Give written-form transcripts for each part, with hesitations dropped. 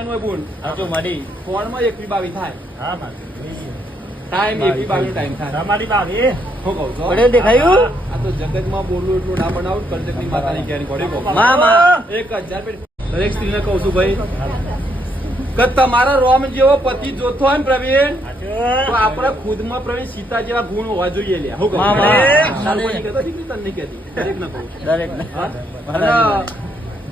છે હોય બોલ હાચું માડી ફોન માં 21-22 થાય હા માડી ટાઈમ 21-22 ટાઈમ થાય તમારી બાવી હું કહું છું પડે દેખાયું આ તો જગતમાં બોલવું એટલું ના બનાવું કરજકની માતાની ક્યારે ઘોડી કહું મામા 1000 દરેક સ્ત્રીને કહું છું ભાઈ કે તમારા રોમ જેવો પતિ જોતો હોય ને પ્રવીણ તો આપણા ખુદમાં પ્રવીણ સીતા જેવા ગુણ હોવા જોઈએ લ્યા હું કહું મામા. કોઈ કહેતો દીકરી તને નહીં કહેતી દરેક ને કહું દરેક હા? અને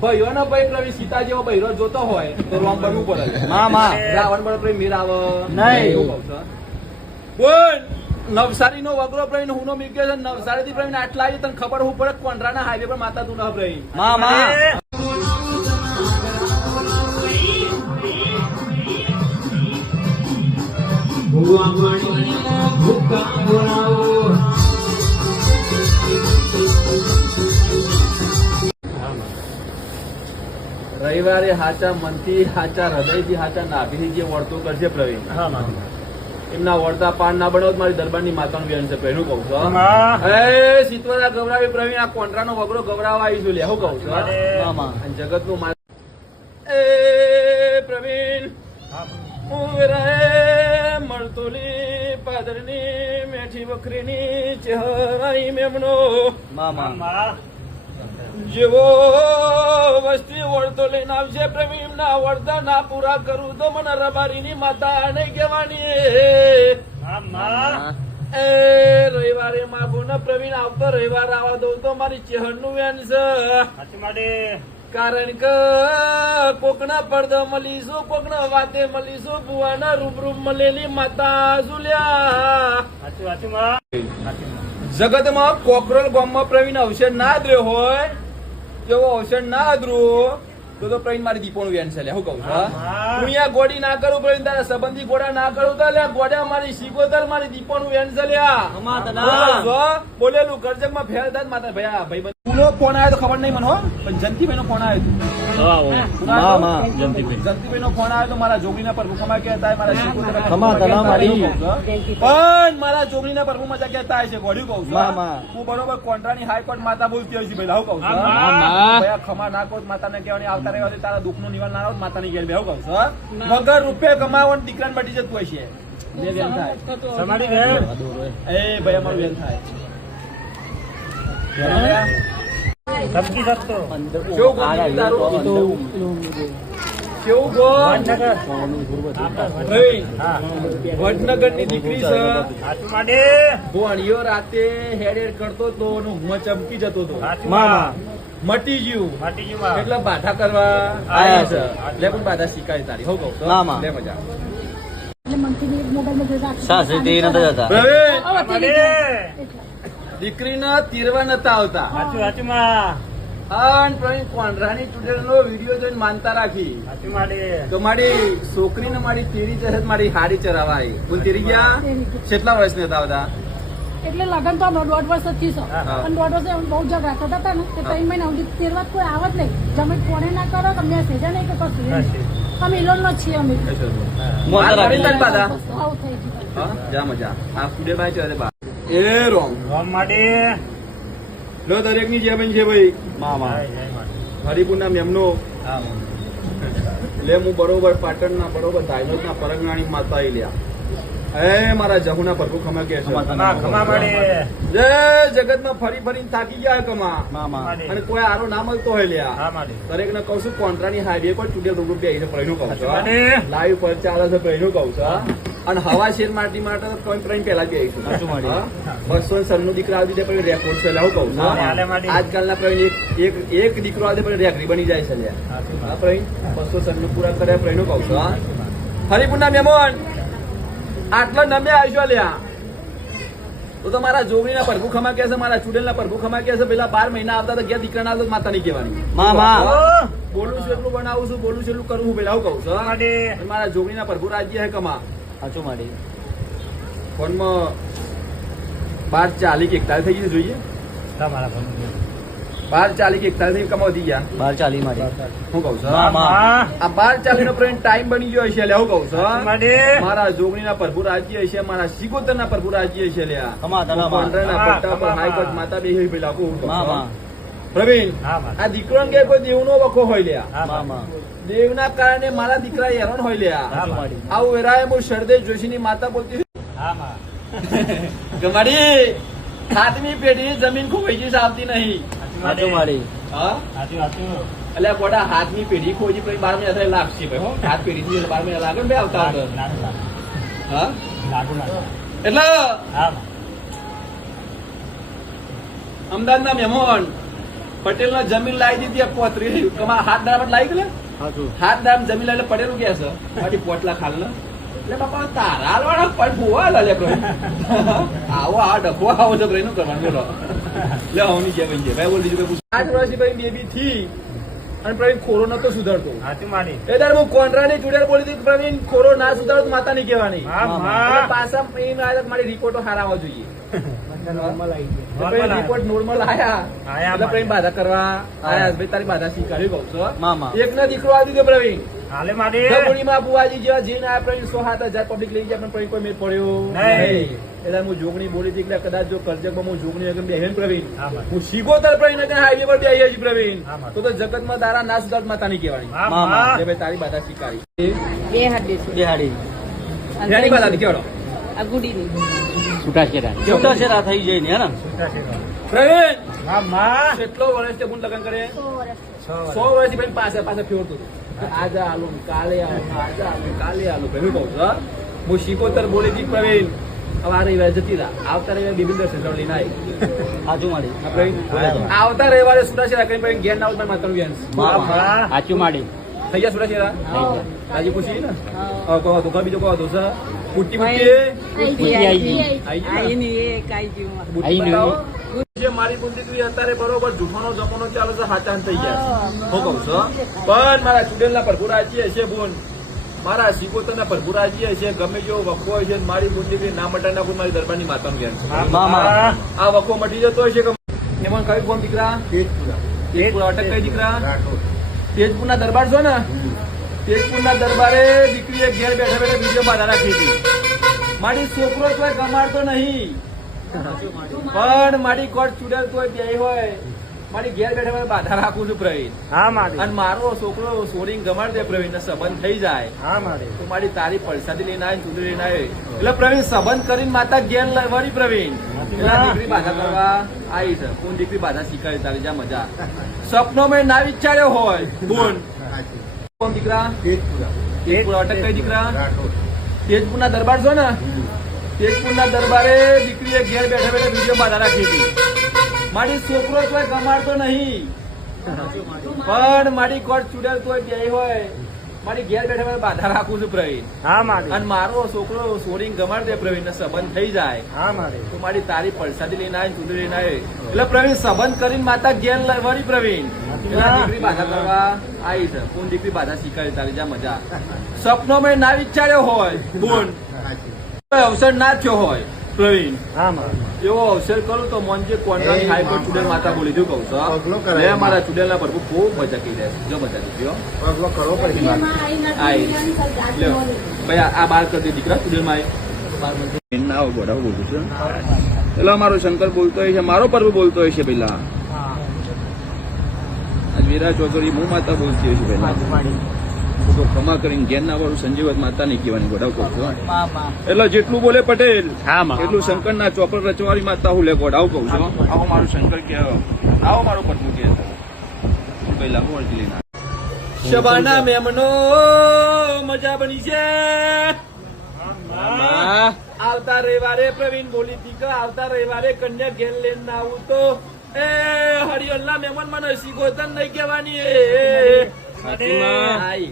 ભાઈઓ ને ભાઈ પ્રવીણ સીતા જેવો બૈરો જોતો હોય તો રોમ બનવું પડે મામા. રાવણ પર પ્રવીણ મીર આવે નહીં. એવું કહું છું બોલ નવસારી નો વગરો પ્રવીણ હું નો મીક્યો છે નવસારી થી પ્રવીણ આટલા આવી તને ખબર હું પડે કોંડરાના હાઈવે પર માતા તું ન પ્રવીણ મામા રવિવારે હાચા મનથી હાચા હૃદયથી હાચા નાભીથી જે વર્તો કરશે પ્રવીણ હા માડી એમના વળતા પાન ના બનાવો તો મારી દરબારની માતાનું બેન છે પહેલું કહું છું હા. એ સિત્વરા ગવરાવી પ્રવીણ આ કોંડરાનો વગરો ગવરાવા આવીશું લે હું કહું છું મામા અને જગતનું એ પ્રવીણ હા હું રહે મળતોલી પાદરની મેઠી બકરીની ચહેરાઈ મેમનો મામા મામા જેવો વસ્તી વળતો લઈને આવશે પ્રવીણ ના વળતા ના પૂરા કરું તો મને રબારીની માતા નહીં કહેવાની મામા એ રવિવારે માગું ને પ્રવીણ આવતો રવિવાર આવવા દઉં તો મારી ચહેરનું વેન છે હાચું માડી કારણ કે કોકના પડદા મળીશું કોકના વાતે મળીશું બુવાના રૂબરૂ મળેલી માતા ઝુલ્યા હાચું હાચું માં જગતમાં કોકરોલ ગામમાં પ્રવીણ અવસર ના આદર્યો હોય જેવો અવસર ના આદરું તો પ્રવીણ મારી દીપોનું વેન છે લે હું કહું છું હા. હું અહીંયા ગોડી ના કરું પ્રવીણ તારા સંબંધી ગોડા ના કરું તો લે ગોડા મારી શીગોતર મારી દીપોનું વેન છે લ્યા અમા તના. હું કહું છું, બોલેલું કરજકમાં ફેર થાય માતા ભયા ભાઈ નો ફોન આવ્યો તો ખબર નહીં મને હો પણ જંતીભાઈ નો ફોન આવ્યો મામા જંતીભાઈ જંતીભાઈ નો ફોન આવ્યો તો મારા જોગણીના પ્રભુમાં કહેતા મારા શીગોતરના ખમા તના મારી. પણ મારા જોગણીના પ્રભુમાં જ્યાં કહેતા છે ગોડ્યું કહું છું મામા. હું બરોબર કોન્ટ્રાની હાઈકોર્ટ માતા બોલતી હોય છે ભાઈ હું કહું છું મામા. ભયા ખમા નાખો માતાને કહેવાની આવતા રહેવાથી તારા દુઃખનું નિવારણ ના આવે તો માતાની ઘેર બેહું કહું છું વગર રૂપિયા કમાવાનું દીકરાને બટી જતું હોય છે બે વેન થાય તમારી ઘેર એ ભાઈ અમારું વેન થાય સબકી સસ્તો કેવું ગોતું તારું? કેવું ગોત? ભાઈ, વડનગરની દીકરી છે હાચું માડી ભોણિયો રાતે હેડ હેડ કરતો તો અને ઊંઘમાં ચમકી જતો હતો હાચું મામા. મટી ગયું માટી ગયું માં એટલે બાધા કરવા આયા છે લે પણ બાધા શીખાય તારી હો કહું મામા. લે મજા સાસરી તે નતા જતા પ્રવીણ, માડી દીકરીના તીરવા નતા આવતા હાચું હાચું માં અને પ્રવીણ કોંડરાની ચૂંટણીનો વિડીયો જોઈને માનતા રાખી હાચું માડી તો મારી છોકરીને મારી તેરી જશે મારી હારી ચરાવા આવી બોલ તેરી ગયા કેટલા વર્ષની હતા આવતા એટલે લગન તો અમે 1.5 વર્ષ જ થયું હા. અને 1.5 વર્ષે અમે બહુ ઝઘડા થતા હતા ને તે 3 મહિના સુધી તેરવા કોઈ આવત નહીં તમે ફોને ના કરો કે મેસેજ નહીં કે કશું નહીં. અમે ઇલોન નો છીએ અમે મોટા મારી તારી બાધા બસ આવું થઈ ગયું હા જા મજા આ કુડે ભાઈ ચરે બા એ રોંગ રોમ માડી લો દરેક ની જેમ છે ભાઈ મામા જય જય માડી હરિપુરના મેમનો લે હું બરોબર પાટણના બરોબર ધાયલોદના પરગણાની માતા આઈ લ્યા એ મારા જહુના પ્રભુ ખમા કે છે ખમા ખમા માડી જય જગતમાં ફરી ફરીને થાકી ગયા કમા મામા અને કોઈ આરો ના મળતો હોય લ્યા હા માડી દરેક ને કહું છું કોન્ટ્રાની હાઈવે પર ચૂડેલ રૂપ બે પ્રશ્નો કહું છું માડી લાઈવ પર ચાલે છે પ્રશ્નો કહું છું અને હવા શેર માટી માટે તો કોઈ પ્રેમ પેલા જ સાચું આવીશું માડી. 200 નું દીકરા આવી જાય રેકોર્ડ છે લાવું કહું હા, હાલે છું માડી. આજકાલના પ્રવીણ એક દીકરો આવે પછી રેકરી બની જાય છે લ્યા હાચું હા પ્રવીણ 200 નું પૂરા કર્યા પ્રવીણો કહું છું હા હરિપુરના મહેમાન આટલો નમે આવજો લ્યા તો મારા જોગણીના પ્રભુ ખમા કે છે મારા ચુડેલના પ્રભુ ખમા કે છે પેલા 12 મહિના આવતા તો ગયા દીકરાના આવતા તો માતા નહીં કહેવાની મામા. બોલું છું એટલું બનાવું છું બોલું છું એટલું કરું છું પેલા આવું કહું છું હા? માડી અને મારા જોગણીના પ્રભુ રાજ્ય હે કમા સાચું માડી ફોનમાં 12:40 કે 41 થઈ ગઈ જોઈએ તમારા ફોન 12:40 કે 41 થઈ કમા વધી ગયા 12:40 માડી હું કહું છું મામા. આ 12:40 નો પ્રેમ ટાઈમ બની ગયો હશે લે હું કહું છું માડી મારા જોગણીના પ્રભુ રાજ્ય હશે મારા સિકોતરના પ્રભુ રાજ્ય હશે લ્યા ખમા તના માં. પાંડરના પટ્ટા પર હાઈકોર્ટ માતા બેહી પેલા હું કહું છું. મામા પ્રવીણ હા માડી આ દીકરો કે કોઈ દેવનો વખો હોય લ્યા હા મામા દેવના કારણે મારા દીકરા હેરાન હોય લ્યા હા માડી આવું વેરાય હું શરદેવ જોશીની માતા બોલતી હા માં ગમાડી સાતમી પેઢી જમીન ખોવાઈ ગઈ છે, આવતી નહીં. સાચું માડી. હા સાચું સાચું એટલે બોડા હાથની પેઢી ખોજી પછી 12 મહિના થાય લાગશે ભાઈ હો. હાથ પેઢી થી 12 મહિના લાગે ને ભાઈ આવતા આવતા. હા લાગુ એટલે હા અમદાવાદના મહેમાન પટેલ ના જમીન લાવી દીધી આ પોતરી કમા હાથ દાડા લાવી ગયેલા સાચું. હાથ દામ જમીન લઈને પડેલું કે છે મારી પોટલા ખાલ ને એટલે બાપા તારા હાલવાના પણ ભૂવા લે આવો આ ડખો આવો તો એનું કરવાનું બોલો લે હું કે ભાઈ બોલ દીધું 8 વર્ષથી ભાઈ બેબી થી અને પ્રવીણ ખોરો નતો સુધારતો સાચું માડી એ દર હું કોન્ટ્રાની ચુડેલ બોલી હતી પ્રવીણ ખોરો ના સુધારો તો માતા નહીં કહેવાની હા એટલે માં પાછા પ્રેમ આવ્યા તો મારી રિપોર્ટો હારા આવવા જોઈએ રિપોર્ટ નોર્મલ આયા આયા એટલે પ્રેમ બાધા કરવા આયા ભાઈ તારી બાધા સ્વીકાર્યું કહું છું મામા. એક ના દીકરો આવી ગયો પ્રવીણ હાલે માડી ધબુડીમાં બુવાજી જેવા જઈને આ પ્રવીણ 6-7 હજાર પબ્લિક લઈ ગયા પણ પ્રવીણ કોઈ મેળ પડ્યો નહીં. એટલે હું જોગણી બોલી હતી એટલે કદાચ જો કરજકમાં હું જોગણી અગર બેહેન પ્રવીણ હા માં હું શીખોતર પ્રવીણ એટલે હાઈવે પર બેહી જ પ્રવીણ હા માં. તો જગતમાં તારા ના સુધાર માતા નહીં કહેવાની હા મામા. માં એટલે ભાઈ તારી બાધા સ્વીકારી બે હાડી બિહાડી. એની બાધા કેવડો આ ગુડીની છૂટાછેડા થઈ જાય ને હે ને? પ્રવીણ હા માં કેટલો વર્ષથી હું લગ્ન કરે 100 વર્ષ. 100 વર્ષથી ભાઈ પાસે પાસે ફેરતું હતું આજે આલો કાલે આલો આજે આલો કાલે આલો ભાઈ કહું છું હું શીખોતર બોલી હતી પ્રવીણ હવે આ રવિવારે જતી રહા આવતા રવિવારે બેબી દર્શન લઈને આવી સાચું માડી. આ પ્રવીણ આવતા રવિવારે સુરાશેરા કરીને પ્રવીણ ઘેર ના આવતા માતા ઘેર મામા. સાચું માડી થઈ ગયા સુરાશેરા રાજી ખુશી ને હવે કહો તો બીજો કહો તો સર પુટ્ટી આઈ આઈ ગઈ. આઈની એક આઈ ગયું બુદ્ધિ બતાવો. જે મારી બુદ્ધિ તું અત્યારે બરોબર જૂઠાનો જમાનો ચાલે છે હાચા થઈ ગયા હું કહું છું પણ મારા ચુડેલના પ્રભુરાજી હશે બોન મારા સિકોતરના પ્રભુરાજી હશે ગમે જેવો વખો હશે મારી બુદ્ધિ ના મટાના બોન મારી દરબારની માતાનું જ્ઞાન છે મામા. આ વખો મટી જતો હશે કે એમાં કઈ કોણ દીકરા તેજપુરા અટક કઈ દીકરા તેજપુરના દરબાર છો ને તેજપુરના દરબારે દીકરીએ ઘેર બેઠા બેઠા વિડીયો બાધા રાખી હતી મારી છોકરો કોઈ કમાડતો નહીં પણ મારી કોટ ચુડેલ કોઈ બે હોય મારી ઘેર બેઠા બેઠા બાધા રાખું છું પ્રવીણ હા માડી અને મારો છોકરો સોરીને ગમાડ દે પ્રવીણ ને સંબંધ થઈ જાય હા માડી તો મારી તારી પરસાદી લઈને આવે ચૂંદડી લઈને આવે એટલે પ્રવીણ સંબંધ કરીને માતા ઘેર વળી પ્રવીણ એટલે આ દીકરી બાધા કરવા આવી છે કોણ દીકરી બાધા શીખાડી તારી જા મજા સપનો મેં ના વિચાર્યો હોય બોન કોણ દીકરા તેજપુરા અટક કઈ દીકરા તેજપુરના દરબાર છો ને તેજપુરના દરબારે દીકરીએ ઘેર બેઠા બેઠા વિડીયો બાધા રાખી હતી મારી છોકરો કોઈ કમાડતો નહીં પણ મારી કોટ ચુડેલ કોઈ બે હોય મારી ઘેર બેઠા બેઠા બાધા રાખું છું પ્રવીણ હા માડી અને મારો છોકરો સોરીને ગમાડ દે પ્રવીણ ને સંબંધ થઈ જાય હા માડી તો મારી તારી પરસાદી લઈને આવે ચૂંદડી લઈને આવે એટલે પ્રવીણ સંબંધ કરીને માતા ઘેર વળી પ્રવીણ એટલે આ દીકરી બાધા કરવા આવી છે કોણ દીકરી બાધા શીખાડી તારી જા મજા સપનો મેં ના વિચાર્યો હોય બોન કોઈ અવસર ના થયો હોય પ્રવીણ હા માડી એવો અવસર કરું તો મોનજે કોન્ટ્રાક્ટ હાઈકોર્ટ ચુડેલ માતા બોલી દઉં કહું છું લે મારા ચુડેલના પ્રભુ ખૂબ મજા કરી રહ્યા છે જો મજા દીધી એમાં આઈને આઈ. ગાડી લ્યો. મળી. ભાઈ આ બાર કરી દે દીકરા ચુડેલમાં ના આવો બોડા બોલું છું પેલા મારો શંકર બોલતો હોય છે મારો પર્વ બોલતો હોય છે પેલા આજ વીરા ચોકડી હું માતા બોલતી હોય છે પેલા તો ક્ષમા કરીને ઘેર ના વાળું સંજીવત માતા નહીં કહેવાની ગોડાવ કહું છું એટલે જેટલું બોલે પટેલ હા માં એટલું શંકર ના ચોપડ રચવાળી માતા હું લે ગોડાવ કહું છું આવો મારું શંકર કે આવો મારો પટવું કે પહેલા હું અરજી લઈને શબાના મેમનો મજા બની છે આવતા રવિવારે પ્રવીણ બોલી હતી કે આવતા રવિવારે કન્યા ઘેર લઈને આવું તો એ હરિયલના મહેમાન મને શીખોતર નહીં કહેવાની આઈ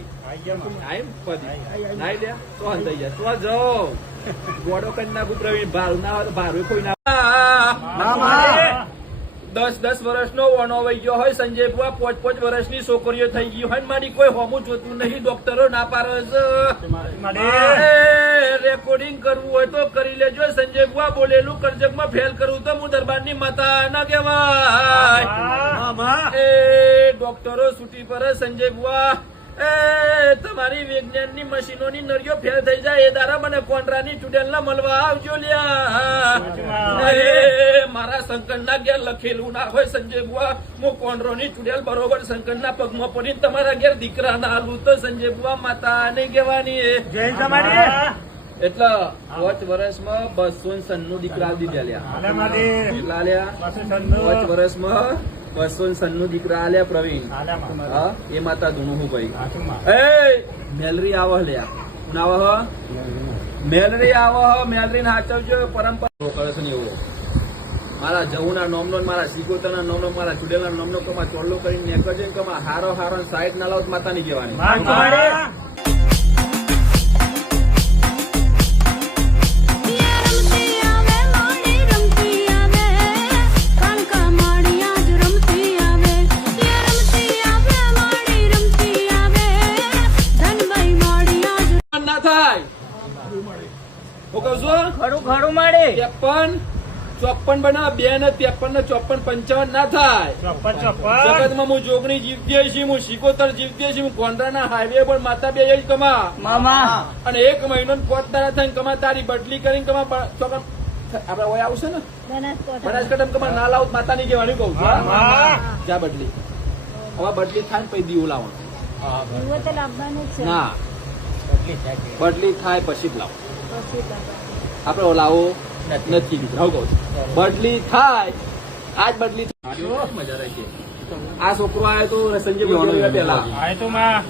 નાઈ લે તો થઈ જાય તો જાઓ ગોડો કરી નાખું પ્રવીણ ભારું ના હોય તો ભારું કોઈ ના 10 વર્ષનો વણો વહી ગયો હોય સંજય બુઆ 5 વર્ષની છોકરીઓ થઈ ગઈ હોય મારી કોઈ હોમું જોતું નહીં ડોક્ટરો ના પાડે છે રેકોર્ડિંગ કરવું હોય તો કરી લેજો સંજય બુઆ બોલેલું કરજકમાં ફેલ કરવું તો હું દરબારની માતા ના કહેવાય એ ડોક્ટરો છૂટી પર સંજય બુઆ એ તમારી વિજ્ઞાનની મશીનોની નળીઓ ફેલ થઈ જાય એ દારા મને કોન્ટ્રાની ચૂડેલના મળવા આવજો લ્યા એ મારા શંકરના ઘેર લખેલું ના હોય સંજય બુઆ હું કોન્ટ્રોની ચૂડેલ બરોબર શંકરના પગમાં પડીને તમારા ઘેર દીકરા ના આલું તો સંજય બુઆ માતા નહીં કહેવાની જય તમારી એટલે 5 વર્ષમાં 296 દીકરા આવી દીધા લ્યા આલે મારી કેટલા લ્યા 296 5 વર્ષમાં 296 દીકરા આલ્યા પ્રવીણ આલે માં હા એ માતા ધૂનું હું ભાઈ સાચું માં એ મેલરી આવ લ્યા કોણ આવ મેલરી આવ મેલરી ને હાચવજો પરંપરા કરે છે ને એવો મારા જવુના નોમનો ને મારા સિકોતરના નોમનો મારા ચુડેલના નોમનો કમા ચોલ્લો કરીને નીકળજે ને કમા હારો હારો સાઈડ ના લાવ માતા ની કહેવાની માં તમારી ના થાય હું કહું છું ખરું ખરું મારી 53 54 બનાવ 2 ને 53 ને 54 55 ના થાય ચોપ્પન ચોપ્પન જગતમાં હું જોગણી જીવતી છીએ હું સિકોતર જીવતી છીએ હું કોંડરાના હાઈવે પર માતા બે જ કમા મામા અને 1 મહિનો ને 5 દાડા થઈને કમા તારી બદલી કરીને કમા ચોકન આપડે ઓય આવશે ને બનાસકાંઠા કમા ના લાવ માતા ની કહેવાની કહું છું હા? હા. જા બદલી હવે બદલી થાય ને પછી દીવું લાવવાનું ના બદલી થાય પછી જ લાવો આપડે ઓલાવો નથી હું કહું છું. બદલી થાય આજ બદલી થાય મજા રહી છે આ છોકરો આવ્યો તો સંજય ભાઈ પેલા આય તો માં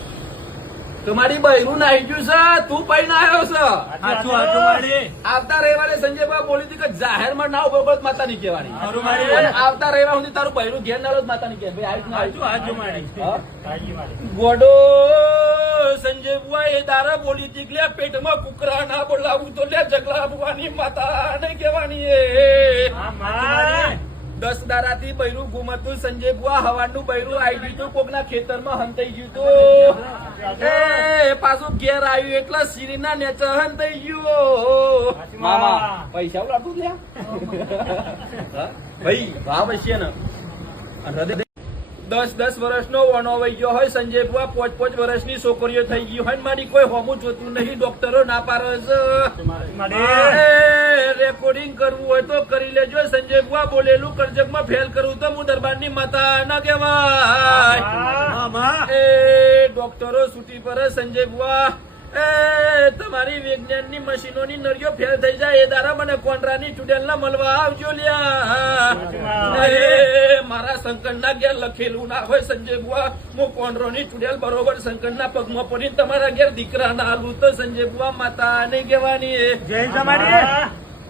તમારી બહેરું નાહી ગયું છે તું પૈને આવ્યો છે સાચું સાચું મારી આવતા રવિવારે સંજયભાઈ બોલી હતી કે જાહેરમાં ના ઉભો માતા ની કહેવાની ખરું મારી અને આવતા રવિવાર સુધી તારું બહેરું ઘેર ના માતા ની કહે ભાઈ સાચું સાચું મારી હા? સાચી મારી ગોડો સંજય બુઆ એ દારા બોલી હતી કે લે પેટમાં કુકરા ના બોલાવું તો લે જગલા બુવાની માતા નહીં કહેવાની એ હા માં 10 દારાથી બૈરું ગુમતું સંજય બુઆ હવાનું બૈરું આવી ગયું તું કોકના ખેતરમાં હંતાઈ ગયું તું એ પાછું ઘેર આવ્યું એટલે સિરીના નેચે હંતાઈ ગયું મામા પૈસા લાગતું લ્યા હા? ભાઈ ભાવ હશે ને અને હૃદય 10 વર્ષનો વણો વહી ગયો હોય સંજય બુઆ 5 વર્ષની છોકરીઓ થઈ ગઈ હોય ને મારી કોઈ હોમું જોતું નહીં ડોક્ટરો ના પાડે છે મારી રેકોર્ડિંગ કરવું હોય તો કરી લેજો સંજય બુઆ બોલેલું કરજગમાં ફેલ કરવું તો હું દરબારની માતા ના કહેવાય મામા એ ડોક્ટરો છૂટી પર સંજય બુઆ એ તમારી વિજ્ઞાનની મશીનોની નળીઓ ફેલ થઈ જાય એ દારા મને કોન્ટ્રાની ચૂડેલના મળવા આવજો લ્યા એ મારા શંકરના ઘેર લખેલું ના હોય સંજય બુઆ હું કોન્ટ્રોની ચૂડેલ બરોબર શંકરના પગમાં પડીને તમારા ઘેર દીકરા ના આલું તો સંજય બુઆ માતા નહીં કહેવાની જય તમારી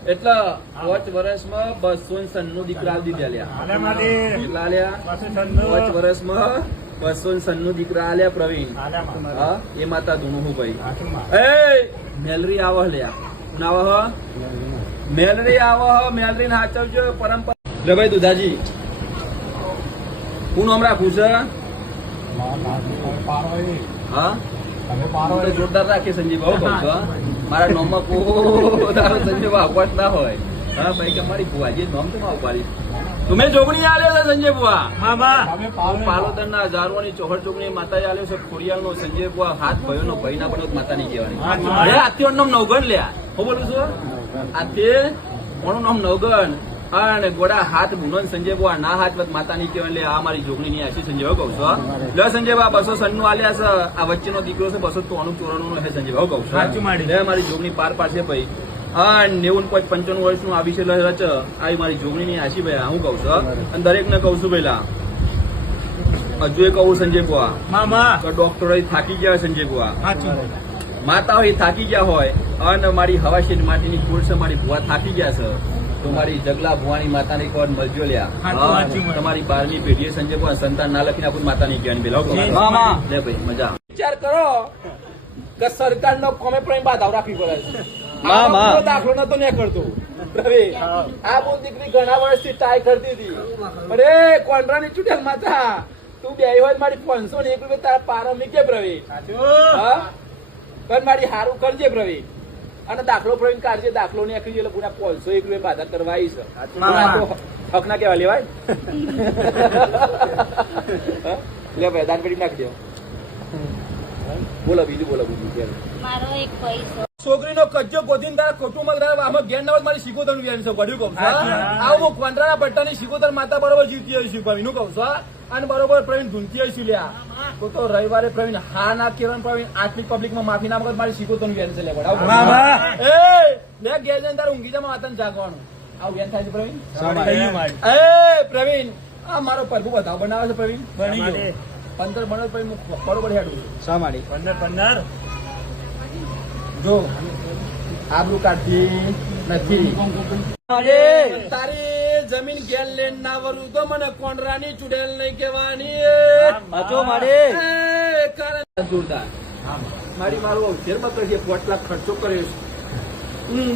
એટલે 5 વર્ષમાં 296 દીકરા આવી દીધા લ્યા આલે મારી કેટલા લ્યા 296 5 વર્ષમાં 296 દીકરા આલ્યા પ્રવીણ આલે માં હા એ માતા ધૂનું હું ભાઈ સાચું માં એ મેલરી આવ લ્યા કોણ આવ મેલરી આવ મેલરી ને હાચવજો પરંપરા લે ભાઈ દુધાજી હું નામ રાખું છે હા હું તો જોરદાર રાખીએ સંજીભાઈ કહું છું હા? મારા નોમમાં કોઈ સંજીભાઈ અવકાશ ના હોય હા ભાઈ કે મારી ભુવાજી નોમ તો ના ઉપાડી તમે જોગણી આલ્યો છે સંજય બુઆ મામા પાલોદર ના હજારોની ચોહડ ચોકડી માતા આલ્યો છે ખોડિયાલ નો સંજય બુઆ હાથ ભયો નો ભાઈ ના બનો માતા ની કહેવાની અરે આથી નામ નવગણ લ્યા હું બોલું છું આથી કોનું નામ નવગણ અને ગોડા હાથ ગુનો સંજય બુઆ ના હાથ માતા ની કહેવાય લે આ મારી જોગણી ની આશી સંજય કહું છું લે સંજય બા 200 નું આલ્યા છે આ વચ્ચેનો દીકરો છે 293 નો છે સંજય કહું છું સાચું માડી. લે મારી જોગણી પાર પાડશે ભાઈ હા 90-95 વર્ષનું આ વિશે રચ આ મારી જોગણી ની આશી ભાઈ હું કહું છું અને દરેક ને કહું છું પેલા હજુ એ કહું સંજય બુઆ મામા તો ડોક્ટરો થાકી ગયા સંજય બુઆ સાચું માતાઓ થાકી ગયા હોય અને મારી હવાશી માટીની ખોડ છે મારી ભુવા થાકી ગયા છે તો મારી જગલા ભુવાની માતાની કોણ મળજો લ્યા સાચું, સાચું. તમારી 12મી પેઢીએ સંજય બુઆ સંતાન ના લખીને આપું માતાની જ્ઞાન બેલાવ મામા. લે ભાઈ મજા વિચાર કરો કે સરકારનો કોમે પણ બાધાઓ રાખવી પડે છે મામા. આમાં પૂરો દાખલો નતો ને કરતો રવિ આ બોલ દીકરી ઘણા વર્ષથી ટ્રાય કરતી હતી અરે કોન્ટ્રાની ચૂંટેલ માતા તું બે હોય મારી 501 રૂપિયા તારા પારો મીકે પ્રવી હા પણ મારી હારું કરજે પ્રવી અને દાખલો પ્રવીણ કાઢજે દાખલો ને આખી એટલે પૂરા 501 રૂપિયા બાધા કરવા આવી છે મામા. આ તો હક ના કેવા લેવાય લે ભાઈ દાન પેટી નાખી દો બોલો બીજું કે મારો એક પૈસો છોકરીનો કજ્જો ગોધીને તારા કુટુંબ આમાં ઘેર ના મારી શીખોતર નું વ્યાન છે ગઢ્યું કહું છું આવું હું કોંદરાના પટ્ટાની શીખોતર માતા બરોબર જીવતી આવીશું પ્રવીણ કહું છું અને બરોબર પ્રવીણ ધૂનતી આવીશું લ્યા તો રવિવારે પ્રવીણ હા ના કહેવાનું પ્રવીણ આત્મિક પબ્લિક માં માફી ના મગજ મારી શીખોતર નું વ્યાન છે લે લે ઘેર જઈને તારે ઊંઘી જમા માતાને જાગવાનું આવું વ્યાન થાય છે પ્રવીણ પ્રવીણ આ મારો પ્રભુ બધા બનાવે છે પ્રવીણ બની ગયો 15 બનો પ્રવીણ બરોબર હેડું છું શા માડી 15 જો આબરૂ કાઢી નથી તારી જમીન ઘેર લઈને ના વરું તો મને કોંડરાની ચુડેલ નહીં કહેવાની સાચું માડી કારણ જોરદાર મારી મારું અવસર બકર છે 5 લાખ ખર્ચો કર્યો છે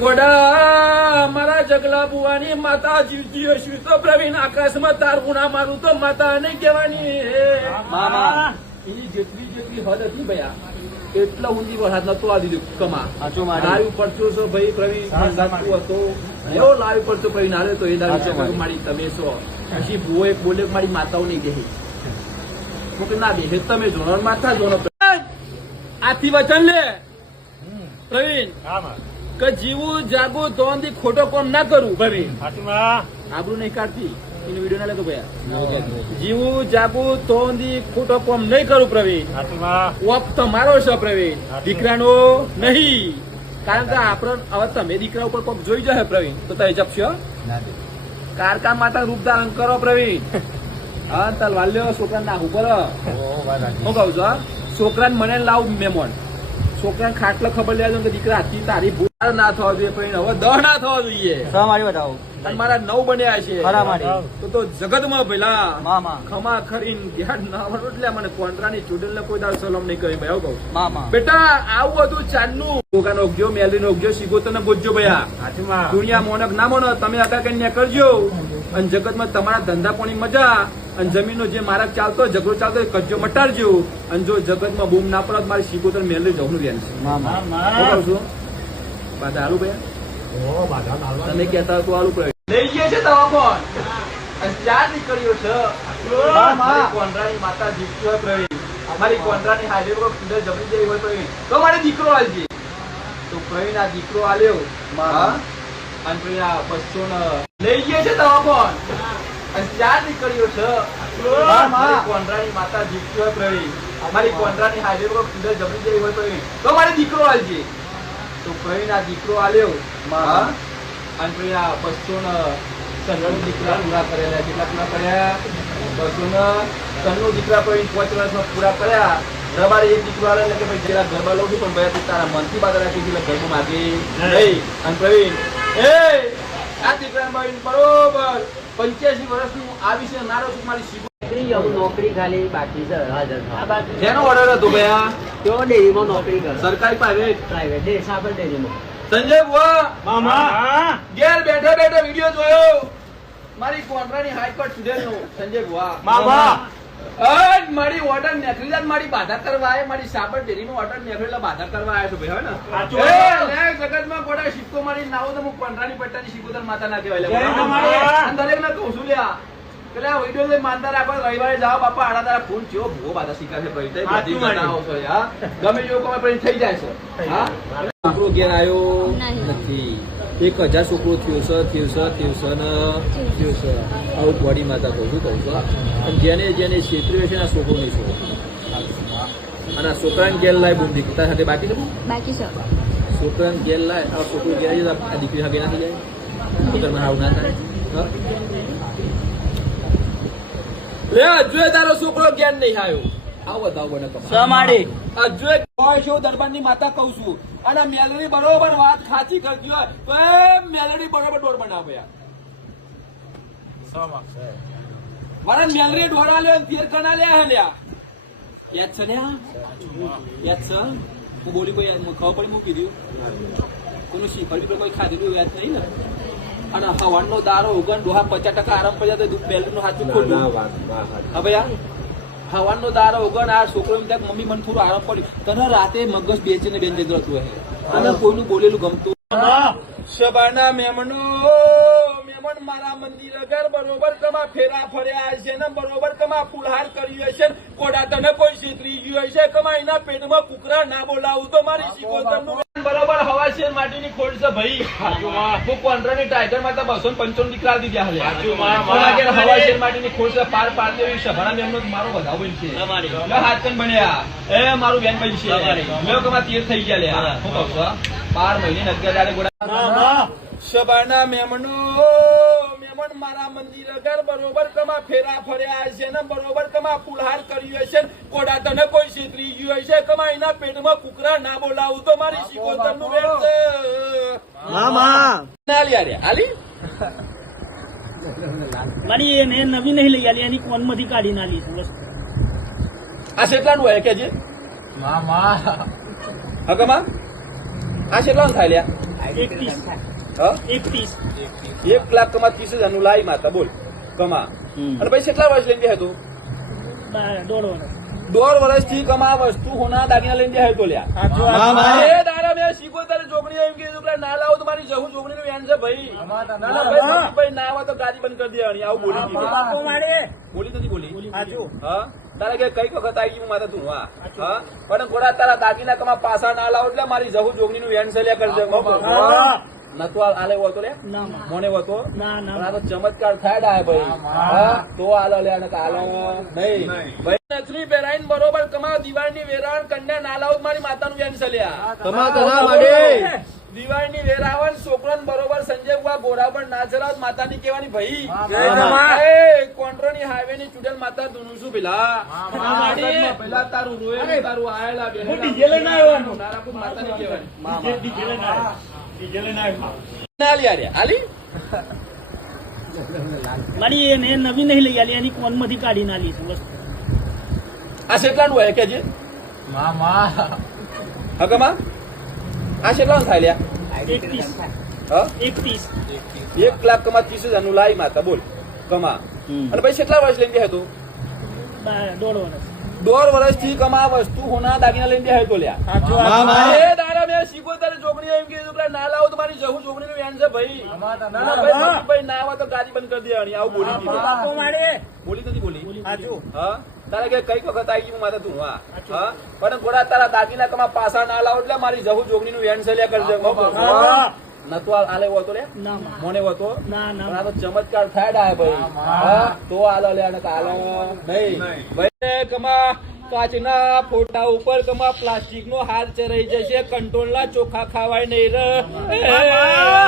ગોડા મારા જગલા બુવાની માતા જીવતી હશું તો પ્રવીણ આકાશમાં તારવું ના મારું તો માતા નહીં કહેવાની મામા એની જેટલી હદ હતી ભયા એટલા ઊંધી વરસાદ નતો આ દીધું કમા સાચું માડી લાવી પડતો છો ભાઈ પ્રવીણ સાચું હતો એવો લાવી પડતો પ્રવીણ હાલે તો એ દાવી છે મારી તમે છો પછી ભૂવો એક બોલે મારી માતાઓ નહીં કહે ના બે તમે જોનો માતા જોનો આથી વચન લે પ્રવીણ કે જીવું જાગું તો ખોટો કામ ના કરું પ્રવીણ આબરૂ નહીં કાઢતી એનો વિડીયો ના લેતો ભયા જીવું જાગું તો ખોટો કામ નહીં કરું પ્રવીણ વપ તમારો છે પ્રવીણ દીકરાનો નહીં કારણ કે આપણે હવે તમે દીકરા ઉપર કોક જોઈ જશે પ્રવીણ તો તમે જપશો કારકા માતા રૂપ ધારણ કરો પ્રવીણ હા તાલ વાલ્યો છોકરા નાખું પર હું કઉ છું છોકરાને મને લાવ મેમોન છોકરાને ખાટલો ખબર લેવા કે દીકરા હાથી તારી ભૂલ ના થવા જોઈએ પ્રવીણ હવે 10 ના થવા જોઈએ શા માડી બતાવો અને મારા 9 બન્યા છે ખરા માડી તો જગતમાં પેલા મામા ખમા ખરીન ધ્યાન ના વળો એટલે મને કોંટ્રાની ચૂડેલ ને કોઈ દાડ સલામ નહીં કરી ભાઈ કહું મામા બેટા આવું હતું ચાંદનું કોકાનો ઓગજો મેલરીનો ઓગજો શીગોતરને ગોતજો ભયા દુનિયા મોનક ના મોનો તમે અકા કઈ કરજો અને જગતમાં તમારા ધંધા પાણી મજા અને જમીનનો જે માર્ગ ચાલતો ઝઘડો ચાલતો કજ્જો મટાડજો અને જો જગતમાં બૂમ ના પડત મારી શીગોતર મેલરી જવાનું રહેશે મામા હું કહું છું બાધા આલુ ભયા તમે કહેતા તો આલુ પડે લઈ ગયા છે તવા કોણ અને 4 દીકરીઓ છે મારી કોંડરાની માતા જીવતી હોય પ્રવીણ અમારી કોંડરાની હાઈવે પર સુંદર જમી જેવી હોય પ્રવીણ તો મારે દીકરો આલજી તો પ્રવીણ આ દીકરો આલ્યો અને પ્રવીણ આ 200 લઈ ગયા છે તવા કોણ અને 4 દીકરીઓ છે મારી કોંડરાની માતા જીવતી હોય પ્રવીણ અમારી કોંડરાની હાઈવે પર સુંદર જમી જેવી હોય પ્રવીણ તો મારે દીકરો આલજી તો પ્રવીણ આ દીકરો આલ્યો અને પછી આ 200 દીકરા પૂરા કરેલા કેટલા પૂરા કર્યા 200 દીકરા પ્રવીણ 5 વર્ષમાં પૂરા કર્યા રબારે એક દીકરો આવે એટલે કે ભાઈ જેલા ગરબા લઉં છું પણ ભાઈ તું તારા મનથી બાદ રાખી એટલે ગરબું માગી નહીં અને પ્રવીણ આ દીકરા પ્રવીણ બરોબર 85 વર્ષનું આ વિશે નારો છું મારી શીખો નોકરી ખાલી બાકી છે હાજર જેનો ઓર્ડર હતો ભયા તો ડેરીમાં નોકરી કરે સરકારી પ્રાઇવેટ પ્રાઇવેટ ડે સાબર ડેરીમાં સંજય બુઆ મામા ઘેર બેઠે બેઠે વિડીયો જોયો મારી કોન્ટ્રાની હાઈકોર્ટ સુધેરનો સંજય બુઆ મામા મારી ઓર્ડર નીકળી જાય મારી બાધા કરવા આવે મારી સાબર ડેરીનો ઓર્ડર નીકળેલા બાધા કરવા આવ્યો છો ભાઈ ને જગતમાં કોડા શીખતો મારી નાવો તો હું કોન્ટ્રાની પટ્ટાની શીખોતર માતા ના કહેવાય દરેક ને કહું છું લ્યા પેલા વિડીયો લઈ માનતા રાખો રવિવારે જાઓ બાપા આડા તારા ફોન થયો ભૂવો બાધા શીખાશે બધી બનાવો છો યાર ગમે જેવું કમે પછી થઈ જાય છે હા છોકરો ઘેર આવ્યો નથી 1000 છોકરો થયો છે આવું બોડી માતા કહું છું અને જેને જેને છેતર્યો છે આ છોકરો નહીં છોકરો અને આ છોકરાને ઘેર લાય બોમ દીકરી સાથે બાકી છે બાકી છે છોકરાને ઘેર લાય આ છોકરો ઘેર આવી આ દીકરી સાથે ના થઈ જાય છોકરામાં આવું ના થાય લે હજુ તારો છોકરો જ્ઞાન નહીં આવ્યો આવો બતાવો બને શા માડી હજુ છો દરબારની માતા કહું છું અને મેલડી બરોબર વાત ખાચી કરતી હોય તો એ મેલડી બરોબર ડોર બનાવે મારા મેલડી ડોરા લે તેર કના લે લ્યા યાદ છે લ્યા યાદ છે હું બોલી કોઈ ખબર પડી મૂકી દઉં કોનું શીખવાડી કોઈ ખાધેલું યાદ નહીં ને અને હવાનો દારો ઉગન ડોહા 50% આરામ પડી જાય તો બેલનું હાથું ખોલું હા ભાઈ હવાનો દારો ઉગન આ છોકરો એમ થાય મમ્મી મને થોડું આરામ પડ્યું તને રાતે મગજ બેચીને બેન જતું હતું અને કોઈનું બોલેલું ગમતું સભાના મેમનો મહેમાન મારા મંદિર ઘર બરોબર તમા ફેરા ફર્યા છે ને બરોબર તમા ફુલહાર કર્યું હશે કોડા તને કોઈ છેતરી ગયું હશે કમા એના પેટમાં કુકરા ના બોલાવું તો મારી શિકોતરનું બરોબર હવા છે માટીની ખોડ છે ભાઈ હું કોન્ટ્રાની ટાઈગર માં તો 255 નીકળા દીધા હાલે હવા છે માટીની ખોડ છે પાર પાર દેવી સભાના બેનનો મારો વધાવ બન છે લે હાથ કન બન્યા એ મારું બેન બન છે લે કમા તીર થઈ ગયા લે હું કહું છું 12 મહિને નગર દાડે ગોડા સભાના મહેમાન મારા મંદિર ઘર બરોબર કમા ફેરા ફર્યા છે ને બરોબર કમા ફુલહાર કર્યું હશે કોડા તને કોઈ છેતરી ગયું હશે કમા એના પેટમાં કુકરા ના બોલાવું તો મારી શિકોતરનું વેણ છે મામા ના લ્યા રે આલી મારી એને નવી નહીં લઈ આલી એની કોન માંથી કાઢી ના લીધું બસ આ કેટલાનું હોય કે જે હા કમા આ કેટલાનું થાય લ્યા 31 હા 31 1,30,000 નું લાઈ માતા બોલ કમા અને ભાઈ કેટલા વર્ષ લઈને ગયા તું 1.5 વર્ષ 1.5 વર્ષથી કમા વસ્તુ હોના દાગીના લઈને ગયા તો લ્યા એ દાડા મેં શીખોતર જોગણી એમ કીધું કે ના લાવો તો મારી જહુ જોગણી નું વેન છે ભાઈ ભાઈ ના આવે તો ગાડી બંધ કરી દેવાની આવું બોલી દીધી બોલી નથી બોલી હા તારે કે કઈ વખત આવી ગયું માતા તું હા પણ ઘોડા તારા દાગીના કમા પાછા ના લાવો એટલે મારી જહુ જોગણી નું વેન છે લ્યા કરજે નતો આલે હોતો લે મોને હોતો ના આ તો ચમત્કાર થાય ડાય ભાઈ હા તો આલો લે અને આલો નહીં ભાઈ નથરી પહેરાઈને બરોબર કમા દિવાળની વેરાવણ કન્યા ના લાવો મારી માતાનું વેન સલ્યા કમા કરા માડે દિવાળની વેરાવણ છોકરાને બરોબર સંજય બુઆ ઘોડા પર ના ચલાવ માતાની કહેવાની ભાઈ કોન્ટ્રોની હાઈવે ની ચુડેલ માતા દુનું શું પેલા પેલા તારું રોય તારું આયેલા બેન ડીજે લઈને આવ્યો માતાની કહેવાની ના લ્યા રે આલી મારી એને નવી નહીં લઈ આલી એની કોન માંથી કાઢી ના લીધું બસ આ કેટલાનું હોય કે જે હા કમા આ કેટલાનું થાય લ્યા 31 હા 31 1,30,000 નું લાઈ માતા બોલ કમા અને ભાઈ કેટલા વર્ષ લઈને ગયા તું 1.5 વર્ષ 1.5 વર્ષથી કમા વસ્તુ હોના દાગીના લઈને ગયા તો લ્યા એ દાડા મેં શીખોતર જોગણી એમ કીધું કે ના લાવો તો મારી જહુ જોગણી નું વેન છે ભાઈ ભાઈ ના આવે તો ગાડી બંધ કરી દેવાની આવું બોલી દીધી બોલી નથી બોલી હા તારે કે કઈ વખત આવી ગયું માતા તું હા પણ ઘોડા તારા દાગીના કમા પાછા ના લાવો એટલે મારી જહુ જોગણી નું વેન છે લ્યા કરજે નતો આલે હોતો લે મોને હોતો ના આ તો ચમત્કાર થાય ડાય ભાઈ હા તો આલો લે અને આલો નહીં ભાઈ કમા કાચના ફોટા ઉપર કમા પ્લાસ્ટિક નો હાર ચરાઈ જશે કંટ્રોલ ના ચોખા ખાવાય નહીં રે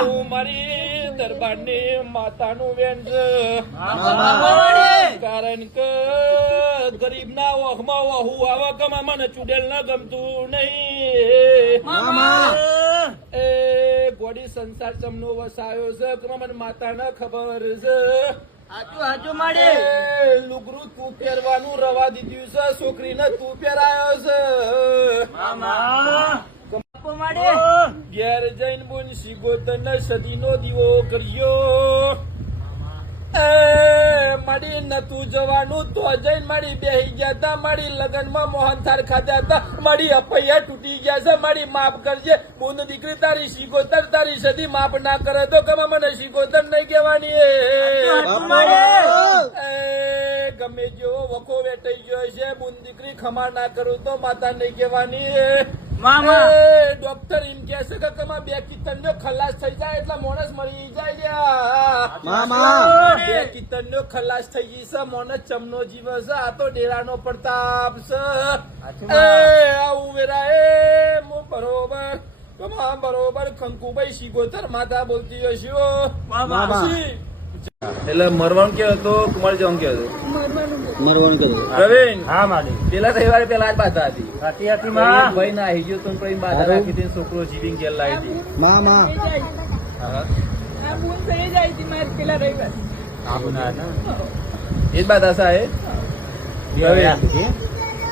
હું મારી દરબારની માતાનું વેન છે કારણ કે ગરીબ ના ઓખમાં વહુ આવે કમા મને ચુડેલ ના ગમતું નહીં એ ગોડી સંસાર ચમનો વસાયો છે કમા મને માતા ના ખબર છે લુગરું તું પહેરવાનું રવા દીધું છે છોકરીને તું પહેરાયો છે ઘેર જઈને બોન શિગોતર સદીનો દીવો કર્યો મારી નતું જવાનું તો જઈને મારી બેહી ગયા હતા મારી લગ્નમાં મોહનથાળ ખાધા હતા મારી અપૈયા તૂટી ગયા છે મારી માફ કરજે બોન દીકરી તારી શિગોતર તારી સદી માફ ના કરે તો કમા મને શિગોતર નહીં કહેવાની ગમે જેવો વખો વેટાઈ ગયો છે બોન દીકરી ખમા ના કરું તો માતા નહીં કહેવાની ડોક્ટર એમ કે છે કે કમા 2 કિતન નો ખલાસ થઈ જાય એટલે માણસ મરી જાય 2 કિતન નો ખલાસ થઈ ગઈ છે મોને ચમનો જીવ છે આ તો ડેરાનો પ્રતાપ છે આવું વેરા મો બરોબર કમા બરોબર ખંકુભાઈ શિગોતર માતા બોલતી હશો એટલે મરવાનું કે હતો કુમાર જવાનું કે હતો પ્રવીણ હા માડે પેલા રવિવારે પેલા જ બાધા હતી હતી માં ભાઈ ના આવી ગયો તો ભાઈ બાધા રાખી હતી છોકરો જીવીને ઘેર લાવી હતી આ બોલ થઈ જાય છે મારે પેલા રવિવાર એ જ બાધા સાહેબ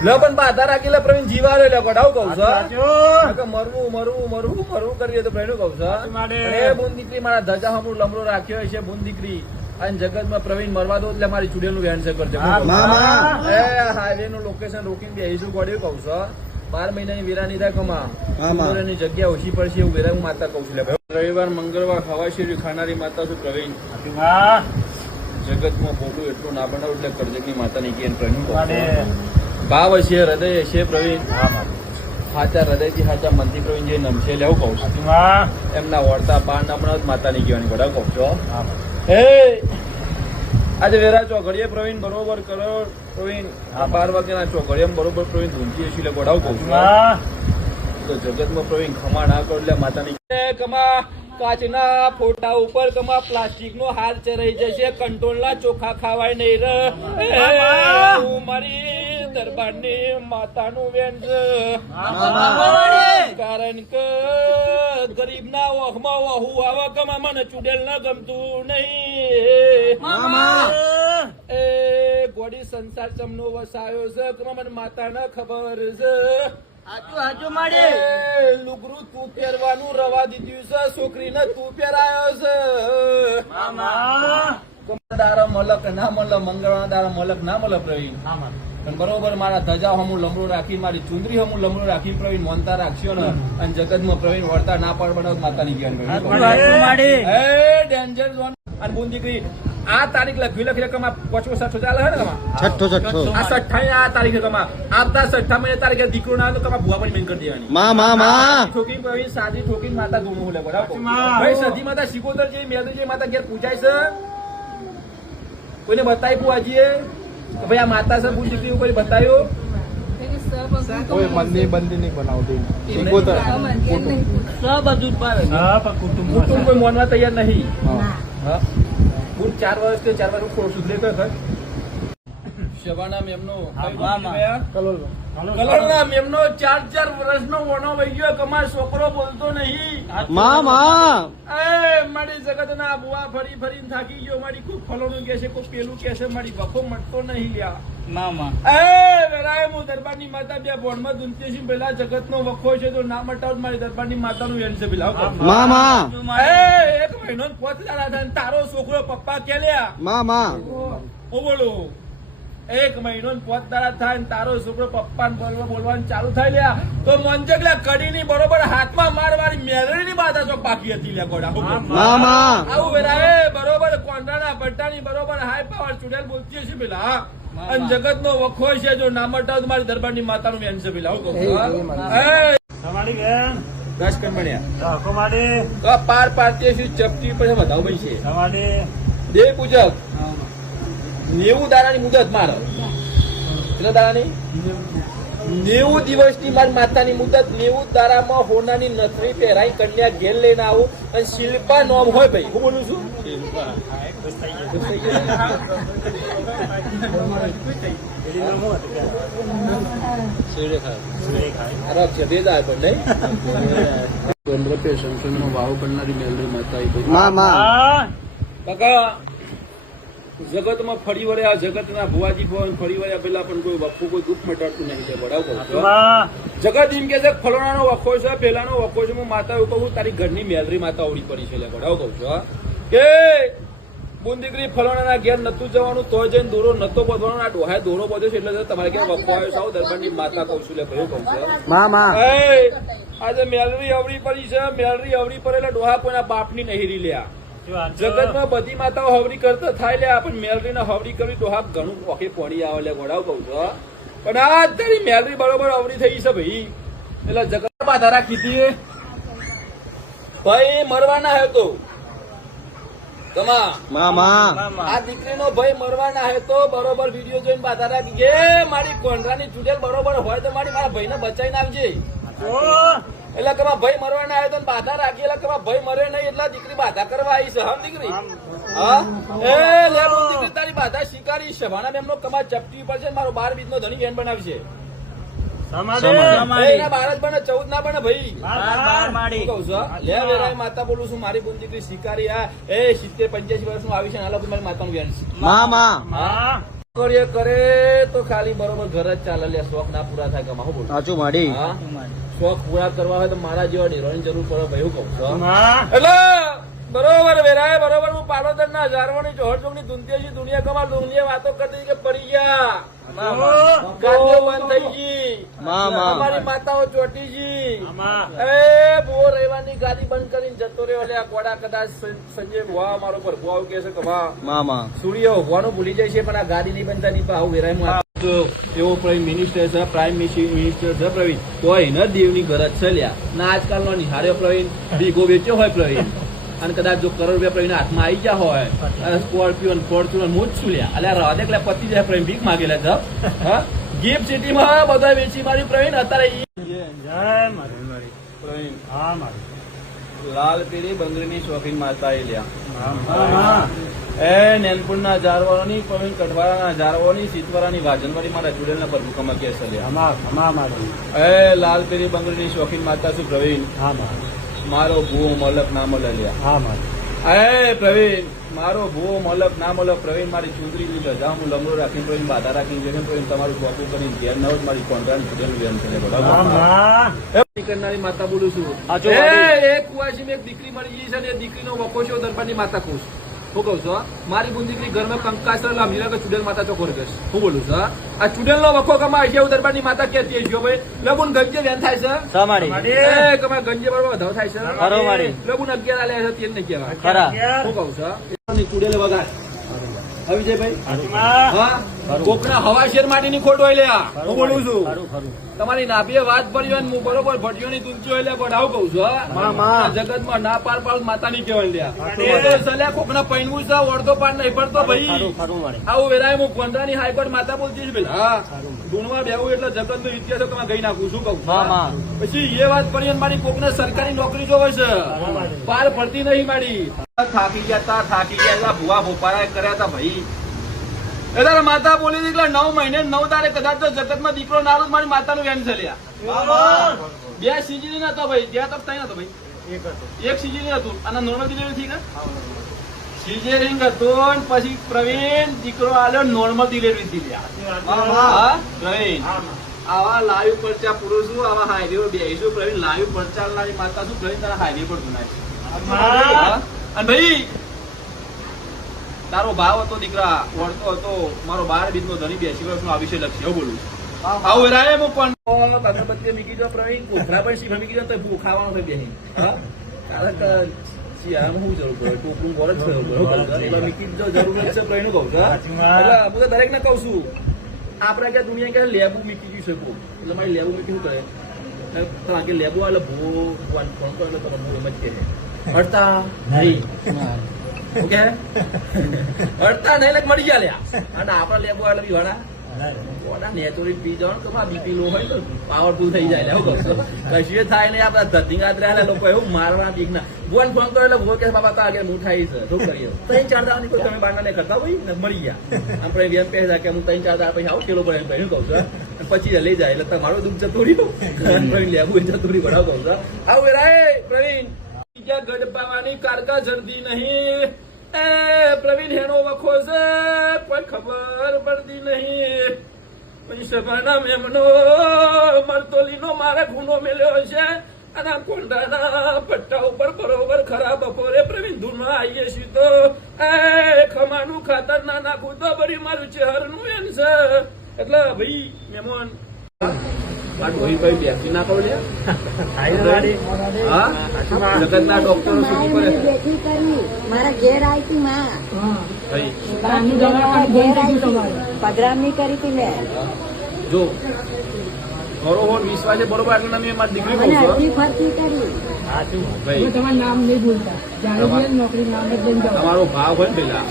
લો પણ બાધા રાખી લે પ્રવીણ જીવાડો લે કઢાવ કઉ છું મરવું કરીએ તો પ્રવીણ કઉ છું એ બુન દીકરી મારા ધજા હમણું લમડો રાખ્યો છે બુન દીકરી અને જગતમાં પ્રવીણ મરવા દો એટલે મારી ચુડેલનું વેન છે કરજે હાઈવે નું લોકેશન રોકીને બેસીશું ગોળ્યું કઉ છું 12 મહિનાની વેરા ની થાય કમા જગ્યા ઓછી પડશે એવું વેરા હું માતા કઉ છું લે ભાઈ રવિવાર મંગળવાર હવાશીરી ખાનારી માતા છું પ્રવીણ. માં જગતમાં ખોટું એટલું ના બનાવું એટલે કરજકની માતાની કે પ્રવીણ માડે ભાવ હશે હૃદય હશે પ્રવીણ. હા માં સાચા હૃદયથી સાચા મનથી પ્રવીણ જે નમશે લેવું કહું છું. માં એમના વળતા પાન હમણાં જ માતાની કહેવાની બધા કહું છો. હા માં હે આજે વેરા ચોઘડીએ પ્રવીણ બરોબર કરો પ્રવીણ. આ 12 વાગ્યાના ચોઘડીએ બરોબર પ્રવીણ ધૂમતી હશે એટલે ગોડાવ કહું છું. માં તો જગતમાં પ્રવીણ ખમા ના કરો એટલે માતાની કમા કાચના ફોટા ઉપર કમા પ્લાસ્ટિક નો હાર ચરાઈ જશે કંટ્રોલના ચોખા ખાવાય નહીં રે. હું મારી દરબારની માતાનું વેણ છે. કારણ કે ગરીબના ઓખમાં વહુ આવે કમા મને ચુડેલ ન ગમતું નહીં. એ ગોડી સંસાર ચમનો વસાયો છે કમા મને માતાને ખબર છે. એ લુગરું તું પહેરવાનું રવા દીધું છે છોકરીને તું પહેરાયો છે. દારા મલક ના મળે મંગળવારના દારા મલક ના મળે પ્રવીણ. પણ બરોબર મારા ધજા હમું લમડો રાખી મારી ચુંદરી હમું લમડો રાખી પ્રવીણ મોનતા રાખશો ને અને જગતમાં પ્રવીણ વળતા ના પાડ બનાવ માતાની કહેવાની. એ ડેન્જર ઝોન. અને બોન દીકરી આ તારીખ લખી કમા 5 7 ચાલે હે ને કમા છઠ્ઠો આ 6 આ તારીખે કમા આવતા 6 મહિને તારીખે દીકરો ના આવે તો કમા ભુવા પણ મેન કરી દેવાની. માં ઠોકી પ્રવીણ સાદી ઠોકી માતા ધૂણું બોલે બરાબર. ભાઈ સધી માતા શિકોતર જેવી મેલડી જેવી માતા ઘેર પૂજાય છે. કોઈને બતાવી પુઆજીએ કે ભાઈ આ માતા છે ભૂલ દીકરી કોઈ બતાવ્યો કોઈ મંદિર બંદી નહીં બનાવતી શીખોતર હા પણ કુટુંબ કુટુંબ કોઈ માનવા તૈયાર નહીં. હા ભૂલ 4 વર્ષથી 4 વાર ખોડ સુધરે કર શબાના મેમનો કલરના મેમનો 4 વર્ષનો વણો વહી ગયો કમા છોકરો બોલતો નહીં. એ મારી જગતના બુઆ ફરી ફરીને થાકી ગયો. મારી ખૂબ ફલોનું કે છે કોઈ પેલું કે છે મારી વખો મળતો નહીં લ્યા. એ વેરાય હું દરબારની માતા બે બોર્ડમાં દુનતી છું પેલા જગતનો વખો છે તો ના મટાવ મારી દરબારની માતાનું વેણ છે પેલા. એ 1 મહિનો 5 દાડા થાય તારો છોકરો પપ્પા કે લ્યા ઓ બોલો 1 મહિનો 5 દાડા થાય ને તારો છોકરો પપ્પાને બોલવાનું ચાલુ થાય લ્યા તો મંજક લ્યા કડીની બરોબર હાથમાં મારવાળી મેલડીની બાધા તો બાકી હતી લ્યા ગોડા. આવું વેરાય બરોબર કોંડાના પટ્ટાની બરોબર હાઈ પાવર ચુડેલ બોલતી હશે પેલા. અને જગતનો વખો છે જો ના મટાવ મારી દરબારની માતાનું વેણ છે પેલા. આવું કહું તમારી બેન દસ કનમણિયા હકો માડે તો પાર પારતી છે ચપટી પછી વધાવ ભાઈ છે તમારે દેવ પૂજક 90 દાડાની મુદત મારો. કેટલા દાડાની 90 દિવસની મારી માતાની મુદત. 90 દાડામાં હોનાની નથરી પહેરાઈ કન્યા ઘેર લઈને આવું અને શિલ્પા નોમ હોય ભાઈ. હું બોલું છું વાવ કરનારી મેલરી માતા કાકા જગતમાં ફરી વળ્યા જગતના ભુવાજી ભવન ફરી વળ્યા પેલા પણ કોઈ વખો કોઈ દુઃખ મટાડતું નહીં છે. બરાબર કહું છું. જગત એમ કે છે ફલોણાનો વખો છે પેલાનો વખો છે. હું માતા એવું કહું તારી ઘરની મેલરી માતા ઉડી પડી છે. બરાબર કહું છું કે બોન દીકરી ફલોણાના ઘેર નતું જવાનું તો જઈને દોરો નતો બધવાનો. આ ડોહાએ દોરો બધો છે એટલે તમારે ઘેર વખો આવ્યો સાવ દરબારની માતા કહું છું. કહ્યું કહું છું આજે મેલરી અવળી પડી છે. મેલરી અવળી પડે એટલે ડોહા કોઈના બાપની નહીં રી લ્યા. જગતમાં બધી માતાઓ હવડી કરતા થાય લે પણ મેલરી ને હવડી કરી તો હા ઘણું પોખે પોણી આવે લે ગોડાવ કહું છું. પણ આ તારી મેલરી બરોબર હવડી થઈ છે ભાઈ. એટલે જગત બાધા રાખી હતી ભાઈ મરવાના હે તો આ દીકરીનો ભાઈ મરવાના હે તો બરોબર વિડીયો જોઈને બાધા રાખી ગે મારી કોંડરાની ચૂડેલ બરોબર હોય તો મારા ભાઈને બચાવીને આવજે. એટલે કે ભાઈ મરવાના આવે તો બાધા રાખી. એટલે કે ભાઈ મરે નહીં એટલે દીકરી બાધા કરવા આવી છે. હમ દીકરી હા એ લે દીકરી તારી બાધા સ્વીકારી. શબાના મેમનો કમા ચપટી પડશે મારો 12 બીજનો ધણી બેન બનાવશે. એના 12 જ બને 14 ના બને ભાઈ. કહું છું લે વેરાય માતા બોલું છું મારી બોન દીકરી સ્વીકારી. આ એ 70 85 વર્ષનું આવી છે હાલ મારી માતાનું બેન છે. કરે તો ખાલી બરોબર ઘર જ ચાલે લે શોખ ના પૂરા થાય કમા. હું બોલું સાચું માડી શોખ પૂરા કરવા હોય તો મારા જેવા હીરોની જરૂર પડે ભાઈ. હું કહું છું એટલે બરોબર વેરાય બરોબર હું પાલોદર ના હજારોની જોહરજોગની દુનિયા દુનિયા કમા દુનિયા વાતો કરતી કે પડી ગયા ગાડીઓ બંધ થઈ ગઈ. અમારી માતાઓ ચોટી ગઈ. એ બહુ રહેવાની ની ગાડી બંધ કરીને જતો રહ્યો એટલે આ કોડા કદાચ સંજય ભુવા મારો પર ભુવા કે છે કે વાહ મામા સૂર્ય હોવાનું ભૂલી જાય છે પણ આ ગાડી નહીં બનતા નહીં આવું વેરાય એવો પ્રાઇમ મિનિસ્ટર છે પ્રાઇમ મિનિસ્ટર છે પ્રવીણ તો એને દેવની ગરજ છે લ્યા ના આજકાલનો નિહાળ્યો પ્રવીણ ભીગો વેચ્યો હોય પ્રવીણ અને કદાચ જો કરોડ રૂપિયા પ્રવીણ હાથમાં આવી ગયા હોય સ્કોર્પિયો ફોર્ચ્યુનર હું જ છું લ્યા અલ્યા રાધે એટલે પતિ જાય પ્રવીણ ભીખ માગેલા જબ હા ગિફ્ટ સિટીમાં બધા વેચી મારી પ્રવીણ અત્યારે જય મારી પ્રવીણ હા મારી લાલ પીળી બંગડીની શોખીન માતા એ લ્યા મામા એ નેનપુરના જારવાળાની પ્રવીણ કઠવાળાના જારવાળાની સીતવાળાની વાજનવાળી મારા ચુડેલના પ્રભુખમાં કે છે લ્યા હમા મારી એ લાલ પીળી બંગડીની શોખીન માતા છું પ્રવીણ હા મારી મારો ભૂવો મલક ના મળે લ્યા હા મારી એ પ્રવીણ મારો ભૂવો મલક ના મળે પ્રવીણ મારી ચૂંદડી ની રજા હું લમડો રાખીને પ્રવીણ બાધા રાખીને જઈને પ્રવીણ તમારું ચોપું કરીને ઘેર ન હોય મારી કોન્ટ્રાક્ટ ચુડેલ વેમ છે મામા કરનારી માતા બોલું છું હાચો એ વાળી. એક કુવાસી એક દીકરી મળી ગઈ છે ને એ દીકરીનો વખો છે દરબારની માતા ખુશ હું કહું છું મારી બુન દીકરી ઘરમાં કંકાસ લાંબી કે ચુડેલ માતા ચોખ્ખો ગશ હું બોલું છું આ ચુડેલ નો વખો કમાય છે એવું દરબારની માતા કેતી છે ભાઈ લબુન ગંજે વેન થાય છે સમાડી એ કમાય ગંજે બરોબર વધાવ થાય છે ખરો મારી. લબુન 11 આલે છે તેલ ને કહેવાય ખરા હું કહું છું ચુડેલ વગાડ અવિજયભાઈ હાચુમાં. હા કોકના હવા શેર માટેની ખોટ હોય લે આ હું બોલું છું ખરું ખરું તમારી નાભીએ વાત ભર્યો અને હું બરોબર ભટ્યોની તુલસી હોય લે પણ આવું કહું છું હા? મામા. આ જગતમાં ના પાર પાડ માતા ની કહેવાય સાચું લ્યા વાત. તો સલ્યા કોકના પૈણવું છે ઓળતો પાડ નહીં પડતો ભાઈ ખરું ખરું મારી આવું વેરાય હું કોંડરાની હાઈકોર્ટ માતા બોલતી છું પેલા હા સારું. ગુણમાં બેવું એટલે જગત નો ઇતિહાસ તમે ગઈ નાખું શું કહું મામા. પછી એ વાત કરી અને મારી કોકને સરકારી નોકરી જોવે છે મારી. પાર પડતી નહીં મારી થાકી ગયા ભુવા ભોપારા કર્યા હતા ભાઈ એ તારા માતા બોલી હતી એટલે 9 મહિને 9 તારે કદાચ તો જગતમાં દીકરો નારો મારી માતાનું વેન ચાલ્યા બે સિઝન હતો ભાઈ ત્યાં તો તઈ નતો ભાઈ એક સિઝન હતું અને નોર્મલ ડિલિવરી થઈ ગયા સિઝેરિંગ હતું અને પછી પ્રવીણ દીકરો આલ્યો નોર્મલ ડિલિવરી થઈ ગયા હા પ્રવીણ આવા લાઈવ પરચા પુરુષો આવા હાઈવે બેસીશું પ્રવીણ લાઈવ પરચા લાવી માતા શું પ્રવીણ તારા હાઈવે પર ગુનાય અને ભાઈ તારો ભાવ હતો દીકરા વળતો હતો મારો 12 બીજનો ધણી 82 વર્ષનો આ વિષય લક્ષ્ય એવું બોલું આવું રાય હું પણ અગરબત્તી મીકી દો પ્રવીણ કોથરા પણ શીખા મીકી દો તો ભૂ ખાવાનું થઈ બેહી હા કારણ કે શિયાળામાં હું જરૂર પડે ટોપલું બોર જ થયો એટલે મીકી જો જરૂર છે પ્રવીણ કહું છું એટલે હું તો દરેકને કહું છું આપણે કે દુનિયા કે લેબુ મીકી શકો એટલે મારી લેબુ મીકી શું કરે તો કે લેબુ એટલે ભૂ ફોન કરો એટલે તમે એમ જ કહે અડતા નહીં ઓકે અડતા નહીં એટલે મળી ગયા લ્યા અને આપણા લેબુ એટલે બી વાળા નેચરલી પી જવાનું તો બીપી લો હોય તો પાવરફુલ થઈ જાય એવું કહું કશું થાય નહીં આપડા ધતિંગાત રહ્યા લોકો એવું મારવા બીક ના ફોન ફોન કરો એટલે ભૂ કે બાબા તો આગળ હું થાય છે શું કરીએ 3-4 દાડા કોઈ તમે બારના ને કરતા હોય ને મળી ગયા આપણે વેમ પહેલા કે હું 3-4 દાડા પછી આવું કિલો પર એમ કહું છું પછી લઈ જાય એટલે તમારું દુઃખ જતું રહ્યું પ્રવીણ લેબુ જતું રહ્યું બરાબર કહું છું આવું રાય પ્રવીણ ગડપાવાની કારકા જરદી નહીં એ પ્રવીણ હેનો વખો છે કોઈ ખબર પડતી નહીં પછી સભાના મેમનો મરતોલીનો મારે ગુનો મેલ્યો છે અને કોંડાના પટ્ટા ઉપર બરોબર ખરા બપોરે પ્રવીણ ધૂનમાં આવીએ છીએ તો એ ખમાનું ખાતર ના નાખું તો બરી મારું ચહેરનું એમ છે એટલે ભાઈ મહેમાન આ ડોહીભાઈ બેસી નાખો લે હા જગતના ડોક્ટરો સુધી પડે બેઠી કરી મારા ઘેર આવી હતી માં ભાઈ ઘેર આવી પધરામણી કરી હતી લે જો બરોબર વિશ્વાસે બરોબર એટલે મેં મારી દીકરી કહું મને છું અડધી ફરતી કરી ભાઈ તમારું નામ નહીં ભૂલતા જાણી નોકરી નામ જ લઈને જાઓ તમારો ભાવ હોય ને પેલા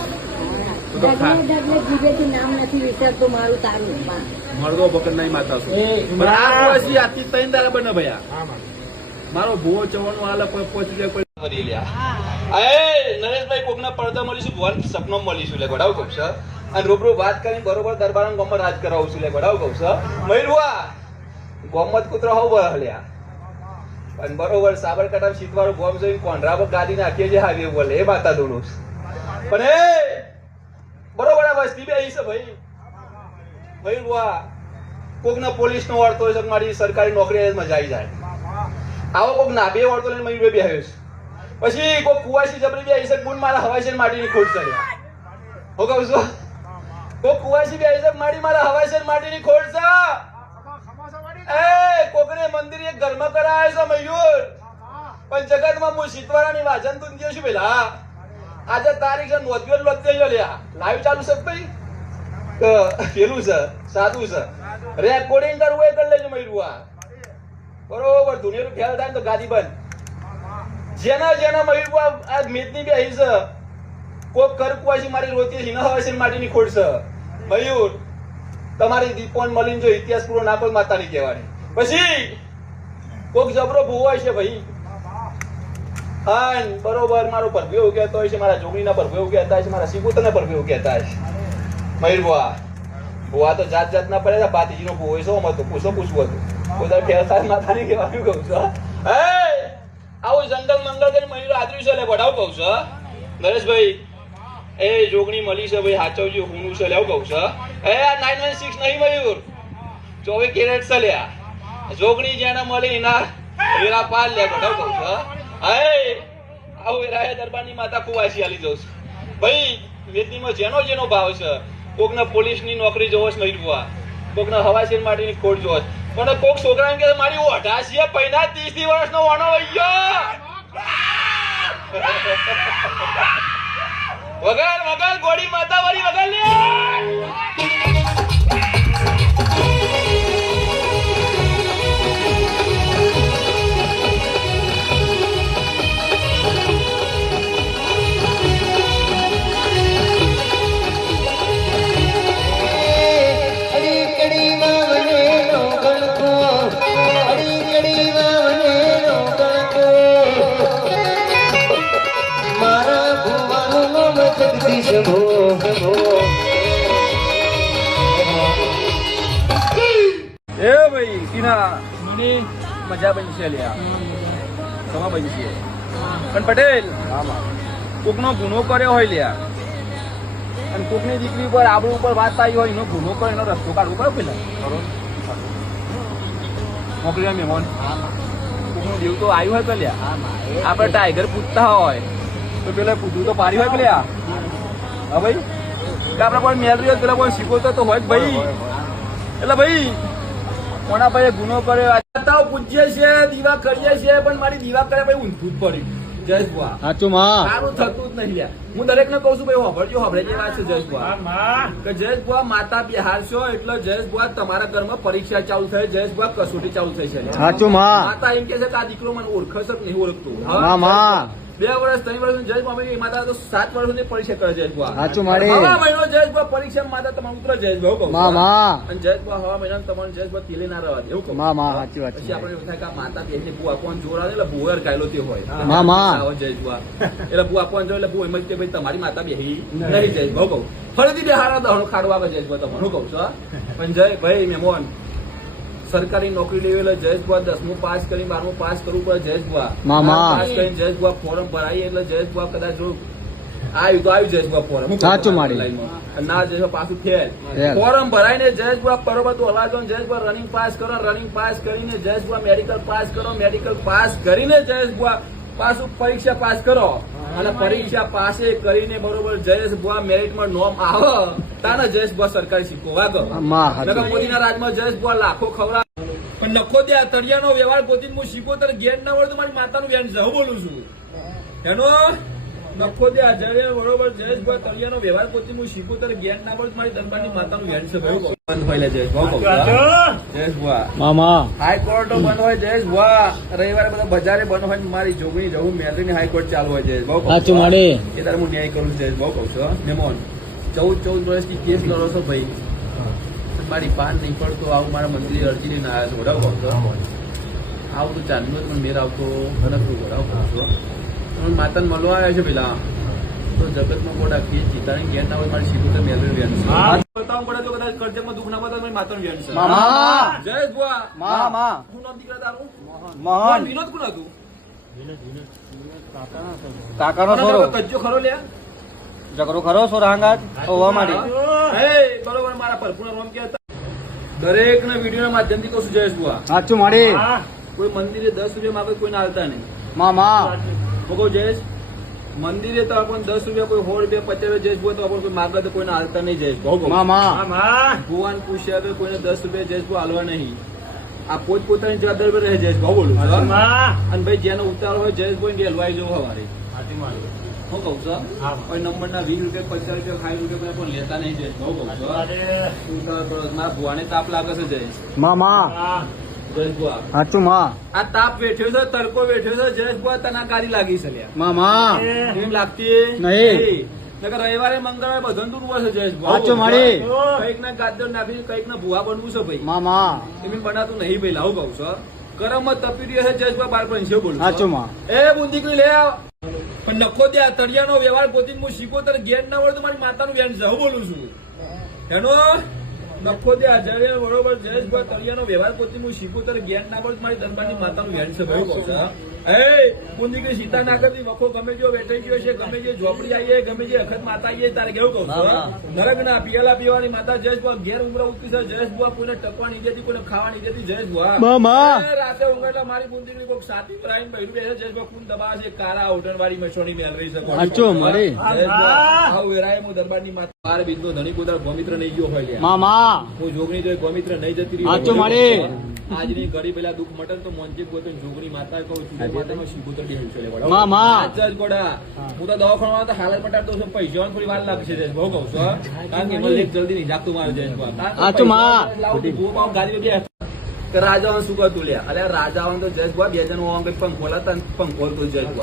ડગલે ડગલે જીભેથી નામ નથી વિચારતું મારું તારું માં મળદો પકડનારી માતા છું પણ આ પછી આથી 3 દાડા બને ભયા મારો ભૂવો ચવણનો હાલ પહોંચી જાય કરી લ્યા એ નરેશભાઈ કોકના પડદા મળીશું ભગવાન સપનો મળીશું લે ગોડાવ કહું છે અને રૂબરૂ વાત કરીને બરોબર દરબાર ગામમાં રાજ કરાવું છું લે ગોડાવ કહું છે મયુરવા ગોમત કૂતરો હોવ લ્યા અને બરોબર સાબરકાંઠા શીતવાળું ગોમ જોઈને કોંઢરા પર ગાડી નાખીએ છે હાઈવે બોલે એ માતા દોડું પણ એ બરોબર આ વસ્તી બે છે ભાઈ મયુરવા કોકના પોલીસ નો વળતો હોય મારી સરકારી નોકરી મજા આવી જાય આવો કોક ના બે વળતો લઈને મયુર બે આવ્યો છે પછી કોક કુવાસી જબરી બે ઈસક ગુણ મારા હવાઈ છે માટીની ખોટ ચડ્યા હું કહું છું કોક કુવાસી બે ઈસક મારી મારા હવાઈ છે માટીની ખોટ છે એ કોકને મંદિર એક ઘરમાં કરાય છે મયુર પણ જગતમાં હું શીતવારાની વાજન તું દે છું પેલા આજે તારીખ છે નોંધ્યો લોધ્યો લ્યા લાઈવ ચાલુ છે ભાઈ પેલું છે સાદું છે રેકોર્ડિંગ કરવું એ કરી લેજો મયુરવા બરોબર દુનિયાનું ખ્યાલ થાય ને તો ગાદી બંધ જેના મયુરવા આ મેદની બેહી છે કોક કરકુવાસી મારી રોતી છે ન હવે છે માટીની ખોડ છે મયુર તમારી દીપોન મળીને જો ઇતિહાસ પૂરો ના કોઈ માતાની કહેવાની પછી કોક જબરો ભૂવો છે ભાઈ હા બરોબર મારો પરભુ એવું કહેતો હોય છે મારા જોગણીના પરભુ એવું કહેતા હોય છે મારા સિબુતરના પરભુ એવું કહેતા હોય છે મયુર ભુવા તો જાત જાતના પડે ભાતીજીનો ભૂવો હોય શું હતું પૂછવું હતું કોઈ ફેર થાય માતાની કહેવાનું કહું છું હે આવું જંગલ મંગલ કરીને મયુર આદર્યું છે એટલે વડાવ કહું છું નરેશભાઈ એ જોગણી મળી છે ભાઈ હાચવજો હુંનું છે લેવું કહું છું એ આ 916 નહીં મયુર 24 કેરેટ છે લ્યા જોગણી જેને મળી એના વેરા પાલ લે વડાવ કહું છું હે આવું વેરાય દરબારની માતા કુવાસી આલી જઉં છું ભાઈ વેદનીમાં જેનો ભાવ છે કોકને પોલીસની નોકરી જોવો છે મયુર ભુવા કોકને હવાશેર માટેની ખોટ જોવો છે પણ કોક છોકરા એમ કે મારી 88 પૈના 30 વર્ષનો વાણો વઈ ગયો વગર ગોળી માતા વાળી વગર લે એ ભાઈ સીના મિની મજા બની છે લ્યા સમા બની છે પણ પટેલ કોકનો ગુનો કર્યો હોય લ્યા અને કોકની દીકરી ઉપર આબરૂ ઉપર વાત આવી હોય એનો ગુનો કરે એનો રસ્તો કાઢવો પડે પેલા મોકલ્યા મહેમાન કોકનું દેવ તો આવ્યું હોય પેલા આપડે ટાઈગર પૂછતા હોય તો પેલા પૂછવું તો પાડી હોય પેલા હા ભાઈ કે આપડે કોઈ મેલ રહ્યો પેલા કોઈ શીખવતો તો હોય જ ભાઈ એટલે ભાઈ કોના ભાઈ ગુનો કર્યો પૂછીએ છીએ દીવા કરીએ છીએ પણ મારી દીવા કરે ભાઈ ઊંધું જ પડ્યું જયેશ બુઆ સારું થતું જ નહીં લ્યા હું દરેક ને કઉ છું ભાઈ હોભળજો હોભળે જે વાત છે જયેશ બુઆ કે જયેશ બુઆ માતા બિહારશો એટલે જયેશ બુઆ તમારા ઘરમાં પરીક્ષા ચાલુ થઈ જયેશ બુઆ કસોટી ચાલુ થઈ છે માતા એમ કે છે કે આ દીકરો મને ઓળખશે કે નહીં ઓળખતો 2 વર્ષ 3 વર્ષ જયેશ બુઆ માતા તો 7 વર્ષની પરીક્ષા કરે જયેશ બુઆ હવા મહિનો જયેશ બુઆ પરીક્ષા માતા તમારું ઉતરે જયેશ બુઆ કહું અને જયેશ બુઆ હવા મહિના તમારું જયેશ બુઆ તેલે ના રહેવા દે એવું કહું પછી આપણે એવું થાય કે માતા બેસી બુઆ કોણ જોડાવે એટલે ભૂવર કાયલો તે હોય જયેશ બુઆ એટલે બુઆ કોણ જો એટલે બુ એમ જ કે ભાઈ તમારી માતા બેહી નહીં જયેશ બુઆ કહું ફરીથી બેહારા દહણો ખાડવા આવે જયેશ બુઆ તમારું કહું છું પણ જય ભાઈ મહેમાન સરકારી નોકરી લેવી એટલે જયેશ બુઆ 10મું પાસ કરી 12મું પાસ કરવું પડે જયેશ બુઆ પાસ કરીને જયેશ બુઆ ફોર્મ ભરાઈ એટલે જયેશ બુઆ કદાચ જો આવ્યું તો આવ્યું જયેશ બુઆ ફોર્મ ના જયેશ પાછું ફેર ફોર્મ ભરાઈને જયેશ બુઆ બરોબર તો હવા દો જયેશ બુઆ રનિંગ પાસ કરો રનિંગ પાસ કરીને જયેશ બુઆ મેડિકલ પાસ કરો મેડિકલ પાસ કરીને જયેશ બુઆ પાછું પરીક્ષા પાસ કરો અને પરીક્ષા પાસે કરીને બરોબર જયેશ બુઆ મેરિટમાં નોમ આવે તાને જયેશ બુઆ સરકારી સિક્કો વાગો મોદીના રાજમાં જયેશ બુઆ લાખો ખવડા પણ લખો દે તળિયાનો વ્યવહાર ગોતીને હું શીખો તારે ગેટ ના વળે તો મારી માતાનું વ્યાન જવું બોલું છું એનો લખો દે જયારે બરોબર જયેશ બુઆ તળિયાનો વ્યવહાર ગોતીને હું શીખો તારે ગેટ ના વળે મારી દરબારની માતાનું વ્યાન છે બંધ હોય જયેશ બુઆ હાઈકોર્ટો બંધ હોય જયેશ બુઆ રવિવારે બધા બજારે બંધ હોય મારી જોગણી જવું મેલરીની હાઈકોર્ટ ચાલુ હોય જયેશ બહુ એ તારે હું ન્યાય કરું જયેશ બહુ કહું છું મેમોન 14 વર્ષથી કેસ લડો છો ભાઈ મારી પાન નહીં પડતો આવું મારા મંત્રી અરજી લઈને આવ્યા છે વડાવ કહું આવું તો ચાંદનો પણ મેર આવતો ગણતરું વડાવ કહું છું માતાને મળવા આવ્યા છે પેલા તો જગતમાં મોટા કેસ જીતાની ઘેર ના હોય મારી સીધું તો મેલરી વ્યાન બતાવવું પડે તો કદાચ કરજમાં દુઃખ ના બતાવે માતાનું વ્યાન છે જયેશ બુઆ હું નામ દીકરા તારું વિનોદ કોણ હતું કાકાનો છોરો કજ્જો ખરો લ્યા જગરો ખરો છો રાંગાત ઓવા મારી બરોબર મારા પરપૂર્ણ રોમ કે દરેક ને વિડીયો ના માધ્યમથી કહું છું જયેશ બુઆ સાચું મારી કોઈ મંદિરે 10 રૂપિયા માગે કોઈને હાલતા નહીં હું કહું જયેશ મંદિરે તો આપણને 10 રૂપિયા કોઈ 100 રૂપિયા 50 જયેશ બુઆ તો આપણે કોઈ માગે તો કોઈને હાલતા નહીં જયેશ ભુવાન પૂછ્યા કોઈને 10 રૂપિયા જયેશ બુઆ હાલવા નહીં આ પોતપોતાની જવાબદારી પર રહે જયેશભાઈ બોલું છું સાચું માં. અને ભાઈ જેનો ઉતાર હોય જયેશભાઈ ને હલવાઈ જવું હવારે સાચું માં. હું કહું છું હા. કોઈ નંબરના 20 રૂપિયા 50 રૂપિયા 60 રૂપિયા પણ લેતા નહીં જયેશભાઈ હું કહું છું શું ખબર પડે? મારા ભુવાને તાપ લાગે છે જયેશ મામા હા. જયેશભાઈ સાચું માં આ તાપ વેઠ્યો છે તડકો વેઠ્યો છે જયેશભાઈ તનાકારી લાગી છે લ્યા મામા એમ લાગતી નહીં. નકર રવિવારે મંગળવારે બધું દૂર છે જયેશભાઈ સાચું મારી. કઈક ના ગાજર નાખી કઈક ના ભુવા બનવું છે ભાઈ મામા એમ બનાતું નહીં ભાઈ લાવું કહું છું કરમમાં તપી રહ્યો છે જયેશભાઈ બાર પણ છે બોલું છું. સાચું માં એ બુંદી લે આવ. પણ નખો ત્યાં તળિયાનો વ્યવહાર ગોતીને હું શીખોતર ગેટ ના વળે તો મારી માતાનું વેણ છે હું બોલું છું એનો નખો ત્યાં જયારે બરોબર જયેશભાઈ તળિયાનો વ્યવહાર ગોતીને હું શીખોતર ગેટ ના વળે તો મારી દરબારની માતાનું વેણ છે ભાઈ કહું છું. એ બુંદી સીતા ના કરતી વખો ગમે જો વેઠાઈ ગયો છે ગમે જે ઝોપડી આવીએ ગમે જે અખત માતા આવીએ તારે કેવું કહું છું નરક ના પિયાલા પીવાની માતા જયેશભાઈ ઘેર ઉમરા ઉતરી છે જયેશભાઈ કોઈને ટકવા નહીં દેતી કોઈને ખાવા નહીં દેતી જયેશભાઈ મામા એ રાતે ઊંઘેલા મારી બુંદી કોઈક સાથી પર આવીને બૈરું બેસે જયેશભાઈ કોણ દબા છે કારા ઉઠણવાળી મેસોની મેલ રહી છે સાચું મારી. આવું વેરાય હું દરબારની માતા મારે બીજનો ધણી કોદાળ ગોમિત્ર નહીં ગયો હોય લ્યા. મામા હું જોગણી જોઈ ગોમિત્ર નહીં જતી રહી સાચું મારી. આજની ઘડી પેલા દુઃખ મટન તો મોંચી ગોતો જોગણી માતા કહું છું માતામાં શીખુતર દેવું છે લેવા. મામા. આજ જ ગોડા હું તો દવાખાનામાં તો હાલત મટાડતો છું પૈસા થોડી વાર લાગશે જયેશ બહુ કહું છું કારણ કે મને લેખ જલ્દી નહીં જાગતું મારે જયેશ સાચું માં. ગાડી બે રાજાવાન શું કરતું લ્યા અરે રાજાવાન તો જયેશ બે જણ પંખો લાતા પંખો તો જયેશ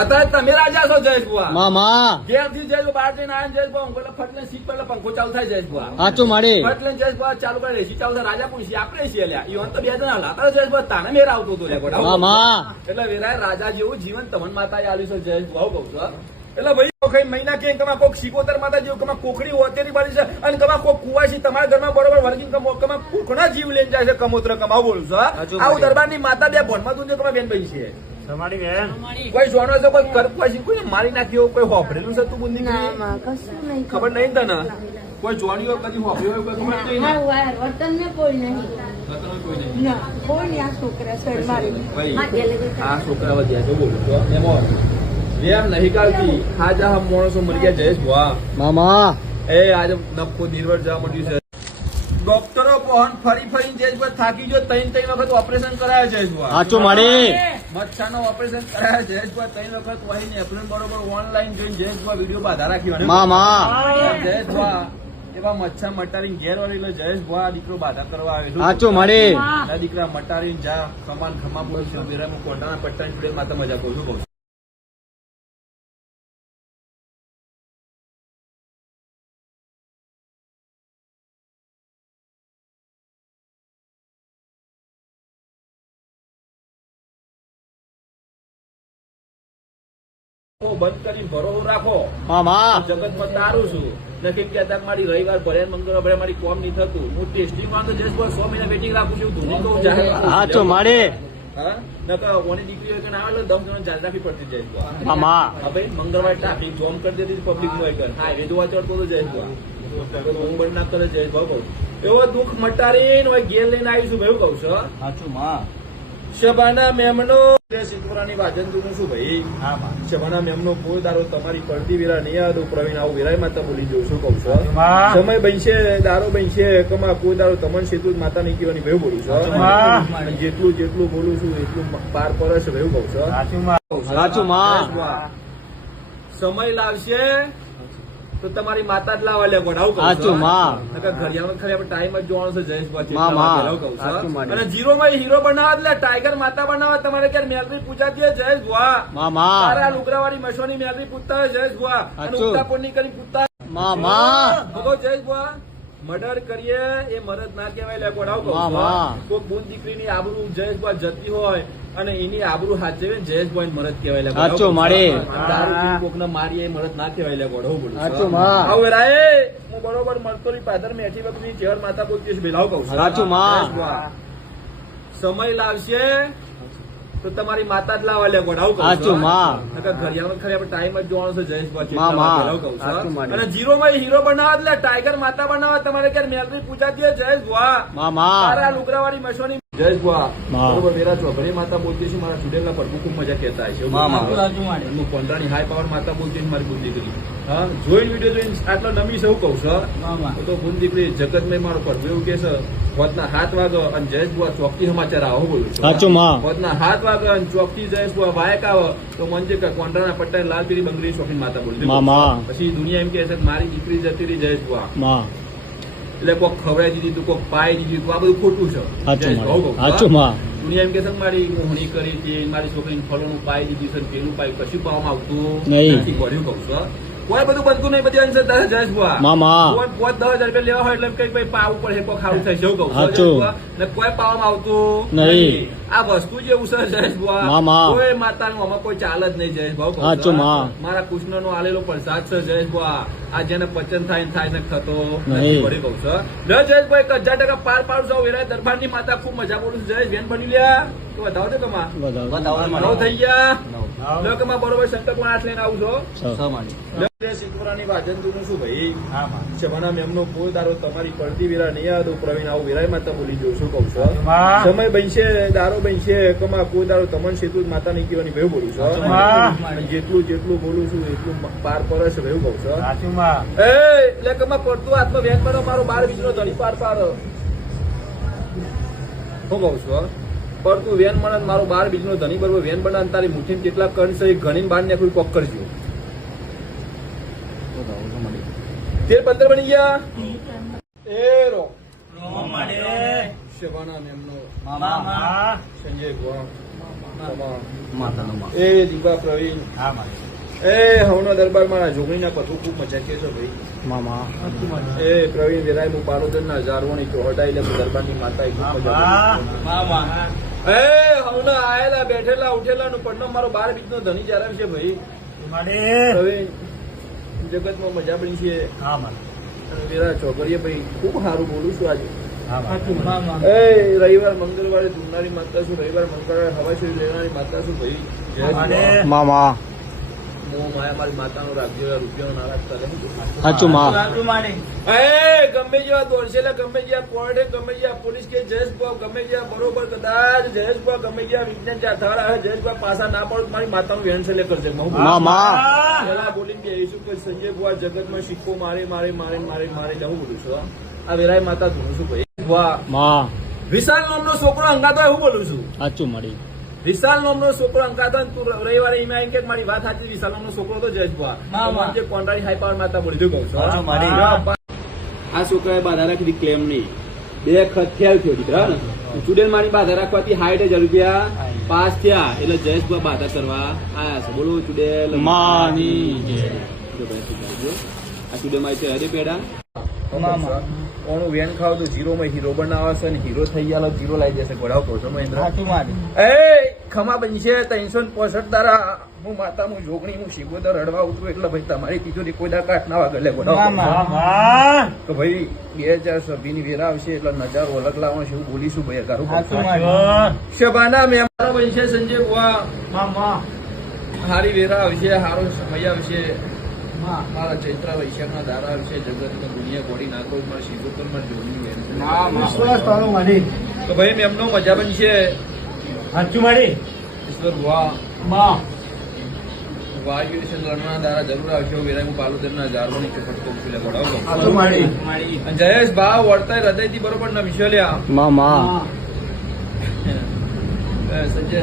અત્યારે તમે રાજા છો જયેશ મામા ઘેરથી જયેશ બહાર જઈને આવીને જયેશ ફટલે સીટ પર પંખો ચાલુ થાય જયેશ સાચું મારી. ફટલે જયેશ ચાલુ કરે રેસી ચાલુ થાય રાજા પૂછી આપણે છીએ લ્યા ઈવન તો બે જણા લાતા જયેશ તાને મેર આવતો હતો લ્યા ગોડા. મામા એટલે વેરાય રાજા જેવું જીવન તમન માતાએ આલ્યું છે જયેશ કહું છું એટલે ભાઈ કઈ મહિના કે કમા કોક શીકોતર માતા જેવું કમા કોકડી હોતેરી બારી છે અને કમા કોક કુવાસી તમારા ઘરમાં બરોબર વર્ગિંગ કમા કોકના જીવ લઈને જાય છે કમોત્ર કમાવ બોલું છું આવું દરબારની માતા બે ભણમાં તું કમા બેન ભાઈ છે તમારી બેન. કોઈ જોનો છે કોઈ કરપાસી કોઈ મારી નાખ્યો કોઈ હોફરેલું છે તું બુંદી ના કશું નહીં ખબર નહીં તને કોઈ જોણીઓ કદી હોફરી હોય કોઈ ખબર નહીં ને મારું વર્તન ને કોઈ નહીં ખતરો કોઈ નહીં ના કોઈ નહીં આ છોકરા છે મારી ભાઈ હા, ગેલે ગેલે. આ છોકરા વધ્યા છે બોલું છું એમાં વેમ નહીં કાઢતી હાજા હમ માણસો મરી ગયા જયેશ ભુવા મામા એ આજે નફો નિર્વર જવા મળ્યું છે ડોક્ટરો પહોંચ ફરી ફરીને જયેશભાઈ થાકી ગયો ત્રણ વખત ઓપરેશન કરાયા જયેશભાઈ સાચું મારી. મચ્છાનો ઓપરેશન કરાયા જયેશભાઈ ત્રણ વખત વહીને એપ્રિલ બરોબર ઓનલાઈન જોઈને જયેશભાઈ વિડીયો બાધા રાખી મામા જયેશભાઈ એવા મચ્છા મટારીને ઘેર વળેલો જયેશભાઈ આ દીકરો બાધા કરવા આવે સાચું મારી. ના દીકરા મટારીને જા કમાન ખમા બોલું છું બેરા કોટાના પટ્ટાની જોડે માતા મજા કરું છું કહું છું. બંધ કરીને ભરોસો રાખો મામા જગતમાં તારું છું નથી કહેતા કે મારી રવિવાર ભરે મંગળવાર ભરે મારી કોમ નહીં થતું હું ટેસ્ટિંગ માં તો જયેશ 6 મહિના વેટિંગ રાખું છું ધૂની કહું જાહેર સાચું મારી. હા નકર ઓની દીકરીઓ કે ના આવે 10 જણ ચાલ રાખી પડતી જયેશ મામા હવે મંગળવાર ટ્રાફિક જોમ કરી દેતી પબ્લિક નું કર હા એ જોવા ચડતો તો જયેશ હું બંધ ના કરે જયેશ ભાવ કહું એવો દુઃખ મટારીને હોય ઘેર લઈને આવીશું ભાઈ કહું છું સાચું માં. શબાના મેમનો સિદ્ધપુરાની વાજન તું શું ભાઈ શબાના મેમનો કોઈ દારો તમારી પડતી વેરા નહીં આવ્યો પ્રવીણ આવું વેરાય માતા બોલી જઉં છું કહું છું સમય બનશે દારો બનશે કમા કોઈ દારો તમન સેતુ માતા નહીં કહેવાની ભાઈ બોલું છું અને જેટલું જેટલું બોલું છું એટલું પાર પડે છે ભાઈ કહું છું સાચું માં. સમય લાવશે તો તમારી માતા જ લાવવા લે ગોડાવું કહું સાચું માં. ઘડિયાળમાં ખાલી આપણે ટાઈમ જ જોવાનો છે જયેશભાઈ માં, માં. કહું સાચું છું માની. અને ઝીરો માં હીરો બનાવવા એટલે ટાઈગર માતા બનાવવા તમારે ક્યારે મેલરી પૂજાતી હોય જયેશ ભુવા મામા તારા લુગડાવાળી મશોની મેલરી પૂછતા હોય જયેશ ભુવા અને સાચું. ઉત્તાપોની કરી પૂછતા મામા ભગો જયેશ ભુવા મર્ડર કરીએ એ મરદ ના કહેવાય લે ગોડાવું કહું માં. છું કોઈ બુન દીકરીની આબરૂ જયેશ ભુવા જતી હોય અને એની આબરૂ હાચવે જયેશભાઈ મરદ કહેવાય લે સાચું મારી. કોકને મારીએ મરદ ના કહેવાય લે ગોડો બોલું સાચું માં. આવું રાય હું બરોબર મળતોની પાદર મેઠી વખતની ચેર માતા બોલતી બેલાવ કહું છું સાચું માં. સમય લાવશે તો તમારી માતા જ લાવવા લે ગોડાવું કહું સાચું માં. ઘડિયાળમાં ખાલી આપણે ટાઈમ જ જોવાનો છે જયેશભાઈ માં, માં. કહું સાચું છું માની. અને ઝીરો માં હીરો બનાવવા એટલે ટાઈગર માતા બનાવવા તમારે ક્યારે મેલરી પૂજાતી હોય જયેશ ભુવા મામા તારા લુગડાવાળી મશોની જયેશ બુઆ હા. બરોબર વેરા ચોભરી માતા બોલતી છે મારા ચુડેલના પ્રભુ ખૂબ મજા કહેતા હશે હા, હા. એમનું કોંડાની હાઈ પાવર માતા બોલતી છે મારી બુદ્ધ દીકરી હા જોઈને વિડીયો જોઈને આટલો નમી સૌ કહું છું તો બુદ્ધ દીકરી જગતમાં મારો પ્રભુ એવું કે છે પોતના 7 વાગે અને જયેશ બુઆ ચોકથી સમાચાર આવો બોલું છું સાચું માં પોતના 7 વાગે અને ચોકથી જયેશ બુઆ વાયક આવે તો મંજે કે કોંડાના પટ્ટા લાલ પીરી બંગડી શોખીન માતા બોલતી માં. પછી દુનિયા એમ કે છે કે મારી દીકરી જતી રહી જયેશ બુઆ માં એટલે કોક ખવડાવી દીધી તું કોક પાઈ દીધી તું આ બધું ખોટું છે સાચું જયેશ બહુ માં કહું છું, સાચું હા? માં દુનિયા એમ કે છે કે મારી મોહણી કરી હતી મારી છોકરીને ફળોનું પાઈ દીધી છે ને પેલું પાઈ કશું પાવામાં આવતું નહીં. નથી ભર્યું કહું છું હા? કોઈ બધું બનતું નહીં બધી અંશે જયેશ બુઆ માં. કોઈ 5,000 રૂપિયા લેવા હોય એટલે કઈ ભાઈ પાવું પડે કોઈ ખાવું થાય છે એવું કહું છું સાચું. જયેશ બુઆ. ને કોઈ પાવામાં આવતું નહીં. આ વસ્તુ જેવું છે જયેશ બુઆ માં. કોઈ માતાનું આમાં કોઈ ચાલ જ નહીં જયેશ ભાવ સાચું માં. મારા કૃષ્ણનો આલેલો પ્રસાદ છે જયેશ બુઆ આ જેને પચન થાય ને થાય ને થતો નહીં. નથી ભરી કહું છું લે જયેશભાઈ 1000% પાર પાડું છું વેરા દરબારની માતા ખૂબ મજા બોલું છું જયેશ બેન બની લ્યા તો વધાવો દે કમા નવ થઈ ગયા લો કમા બરોબર શંકર પણ હાથ લઈને આવું છો સિદ્ધપુરાની વાજંતુનું શું ભાઈ શબાના મેમનો કોઈ દારો તમારી પડતી વેરા નહીં આવે તો પ્રવીણ આવું વેરાય માતા બોલી જોઉં છું કહું છું સમય બનશે દારો બનશે કમા કોઈ દારો તમન સેતુ માતા નહીં કહેવાની ભાઈ બોલું છું અને જેટલું જેટલું બોલું છું એટલું પાર પડે છે ભાઈ કહું છું એ એટલે કમા પડતું હાથમાં વેન પડો મારો 12 બીજનો ધણી પાર પાર હું કહું છું પડતું વેન મળે ને મારો 12 બીજનો ધણી બરોબર વેન બને અને તારી મુઠ્ઠીમાં કેટલા કણ છે એ ઘણી બહાર ને કોઈ કોક કરજો 13-15 બની ગયા એ રો શબાના મેમનો સંજય ગુવા એ દીપા પ્રવીણ એ હવનો દરબાર મારા જોગણીના પથુ ખૂબ મજા કે છે ભાઈ એ પ્રવીણ વેરાય હું પાલોદરના હજારોની ચોહટાઈ લે દરબારની માતા એ ખૂબ મજા એ હવના આયેલા બેઠેલા ઉઠેલા નું પડનો મારો 12 બીજનો ધણી જ્યારે છે ભાઈ પ્રવીણ જગતમાં મજા પડી છે અને વેરા ચોકડીએ ભાઈ ખૂબ સારું બોલું છું આજે એ રવિવાર મંગળવારે ધૂમનારી માતા છું રવિવાર મંગળવારે હવા શરીર લેવાની માતા છું ભાઈ જય માં. મોહ માયા મારી માતાનો રાખજો રૂપિયાનો નારાજ કરે સાચું માં. એ ગમે જેવા દોડશેલા ગમે જેવા કોર્ટે ગમે જેવા પોલીસ કે જયેશ બુઆ ગમે જેવા બરોબર કદાચ જયેશ બુઆ ગમે જેવા વિજ્ઞાન જાથાળા હોય જયેશ બુઆ પાછા ના પડો તો મારી માતાનું વેણ છેલ્લે કરજે પેલા બોલીને બેહીશું કે સંજય બુઆ જગતમાં સિક્કો મારે મારે મારે મારે મારે જવું બોલું છું આ વેરાય માતા ધૂણું છું ભાઈ બુઆ માં. વિશાલ નામનો છોકરો અંગાતો હોય હું બોલું છું સાચું મળી વિશાલ નામનો છોકરો અંકાતો ને તું રવિવારે એમાં એમ કે મારી વાત સાચી વિશાલ નામનો છોકરો તો જયેશ બુઆ જે કોન્ટ્રાક્ટ હાઈ પાવર માતા બોલી કહું છું આ છોકરાએ બાધા રાખી ક્લેમ નહીં 2 ખત થયા થયો દીકરા ચુડેલ મારી બાધા રાખવાથી 60,000 રૂપિયા પાસ થયા એટલે જયેશ બુઆ બાધા કરવા આયા છે બોલો ચુડેલ માની આ ચુડેલ મારી છે હરે પેડા કોનું વેન ખાવ તો ઝીરો માં હીરો બનાવે છે અને હીરો થઈ ગયા ઝીરો લાવી દેશે ઘોડાવ કહો છો મહેન્દ્ર એ ખમા બનશે 365 દારા હું માતા હું જોગણી હું શિગોદર રડવા ઉઠું એટલે ભાઈ તમારી તિજોરી કોઈ દા કાટ ના વાગે એટલે ઘોડાવ તો ભાઈ 2026 ની વેરા આવશે એટલે નજારો અલગ લાવવાનો છે એવું બોલીશું ભાઈ અગારું શબાના મેં મારા બનશે સંજય બુઆ હારી વેરા આવશે હારો સમય આવશે મારા ચૈત્ર વૈશાખના દારા વિશે જગતની દુનિયા ગોળી નાખો મારા શિવોત્તરમાં જોડણી તો ભાઈ મેમનો મજા બનશે ઈશ્વર ભુવા વાયુ છે લડના દારા જરૂર આવશે વેરાય હું પાલુદરના હજારોની ચોખટ કોક પેલા ગોળાવ જયેશ ભાવ વળતા હૃદયથી બરોબર ના મિશલ્યા માં. સંજય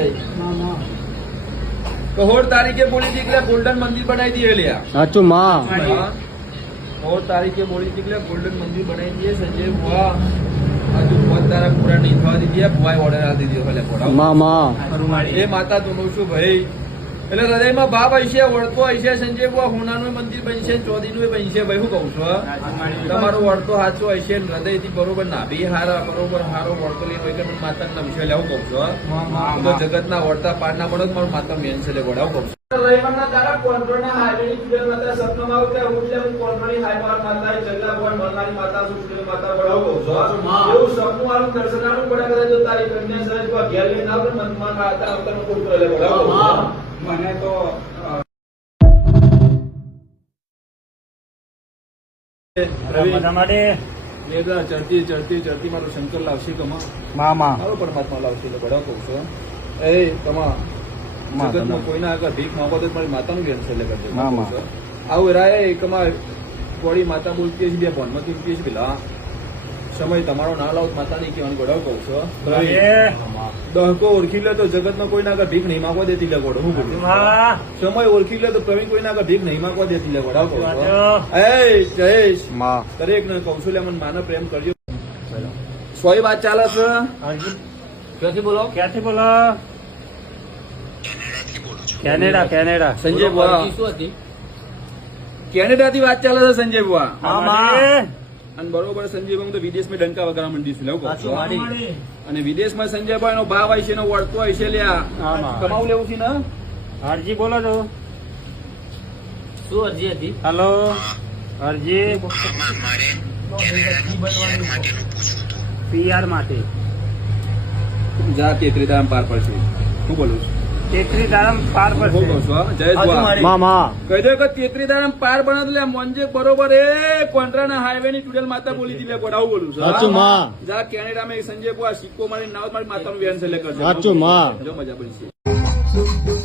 તો 16 તારીખે બોલી દીકરા ગોલ્ડન મંદિર બનાવી દઈએ લ્યા સાચું માં. 16 તારીખે બોલી દીકરા ગોલ્ડન મંદિર બનાવી દઈએ સંજય ભુવા હજુ 5 તારા પૂરા નહીં થવા દીધી ભુવાએ ઓર્ડર આપી દીધો ભલે ઘોડા માં. એ માતા તું છું ભાઈ એટલે હૃદયમાં ભાવ હશે વળતો હશે સંજય બુઆ હુનાનું મંદિર બનશે ચોદીનું બનશે ભાઈ હું કહું છું તમારો વળતો સાચો હશે હૃદયથી બરોબર નાભી હારા બરોબર હારો વળતો લઈને હોય કે માતા નમશે એટલે હું કહું છું તો જગતના વળતા પાડના પડો મારું માતા મેન છે એટલે ઘોડા કહું છું રવિવારના દાડા કોન્ટ્રોલના હાઈવેની ચુડેલ માતા સપનામાં આવું કે હું એટલે હું કોન્ટ્રોલની હાઈપાવર માતા જગલા ભગવાન મળનારી માતા છું ચુડેલ માતા ઘોડા કહું છું એવું સપનું વાળું દર્શનાનું પડે કદાચ જો તારી કન્યા સહેજ ઘેર લઈને આવ મનમાં આતા આવતા કોઈ કરે ઘોડા કહું છું મને તો વેદના ચડતી ચડતી ચડતી મારો શંકર લાવશે કમા મામા મારો પરમાત્મા લાવશે એટલે બડા કહું છું એ કમા જગતમાં કોઈના આગળ ભીખ માંગો તો મારી માતાનું કેન્સર એટલે કરજો મામા. આવું રાય કમા થોડી માતા બોલતી હશે બે ભણમાં કીધતી હશે પેલા સમય તમારો ના લાવ માતાની કહેવાનું ગોડાવ કહું છું દહકો ઓળખી લે તો જગતમાં કોઈના આગળ ભીખ નહીં માંગવા દેતી લે ગોડો હું બોલું સમય ઓળખી લે તો પ્રવીણ કોઈના આગળ ભીખ નહીં માંગવા દેતી લે ગોડાવ કહું છું એ જયેશ માં દરેક ને કહું છું લે મને માનો પ્રેમ કરજો સોય વાત ચાલે છે ક્યાંથી બોલો ક્યાંથી બોલો કેનેડા કેનેડા સંજય બુઆ શું હતી કેનેડા થી વાત ચાલે છે સંજય બુઆ મામા અને બરોબર સંજય હું તો વિદેશમાં ડંકા વગર મંડી છું લેવું કહું પાછું છું. મારી અને વિદેશમાં સંજયભાઈ નો ભાવ હોય છે એનો વળતો હોય છે લ્યા આમાં. કમાવું લેવું છે ને અરજી બોલો છો શું અરજી હતી હલો અરજી PR માટે જા તેત્રી દામ પાર પડશે હું બોલું છું તેત્રી દારમ પાર હું પડશે કહું છું હા? જયેશ બુઆ મામા કહી દો કે તેત્રી દામ પાર બને એટલે મોંજે બરોબર એ કોન્ટ્રાના હાઈવે ની ચુડેલ માતા બોલી દી લે આવું બોલું છું સાચું હા? માં જા કેનેડામાં સંજય બુઆ સિક્કો મારી નાવ મારી માતાનું વ્યાન છે લે કરજો સાચું માં જો મજા પડી છે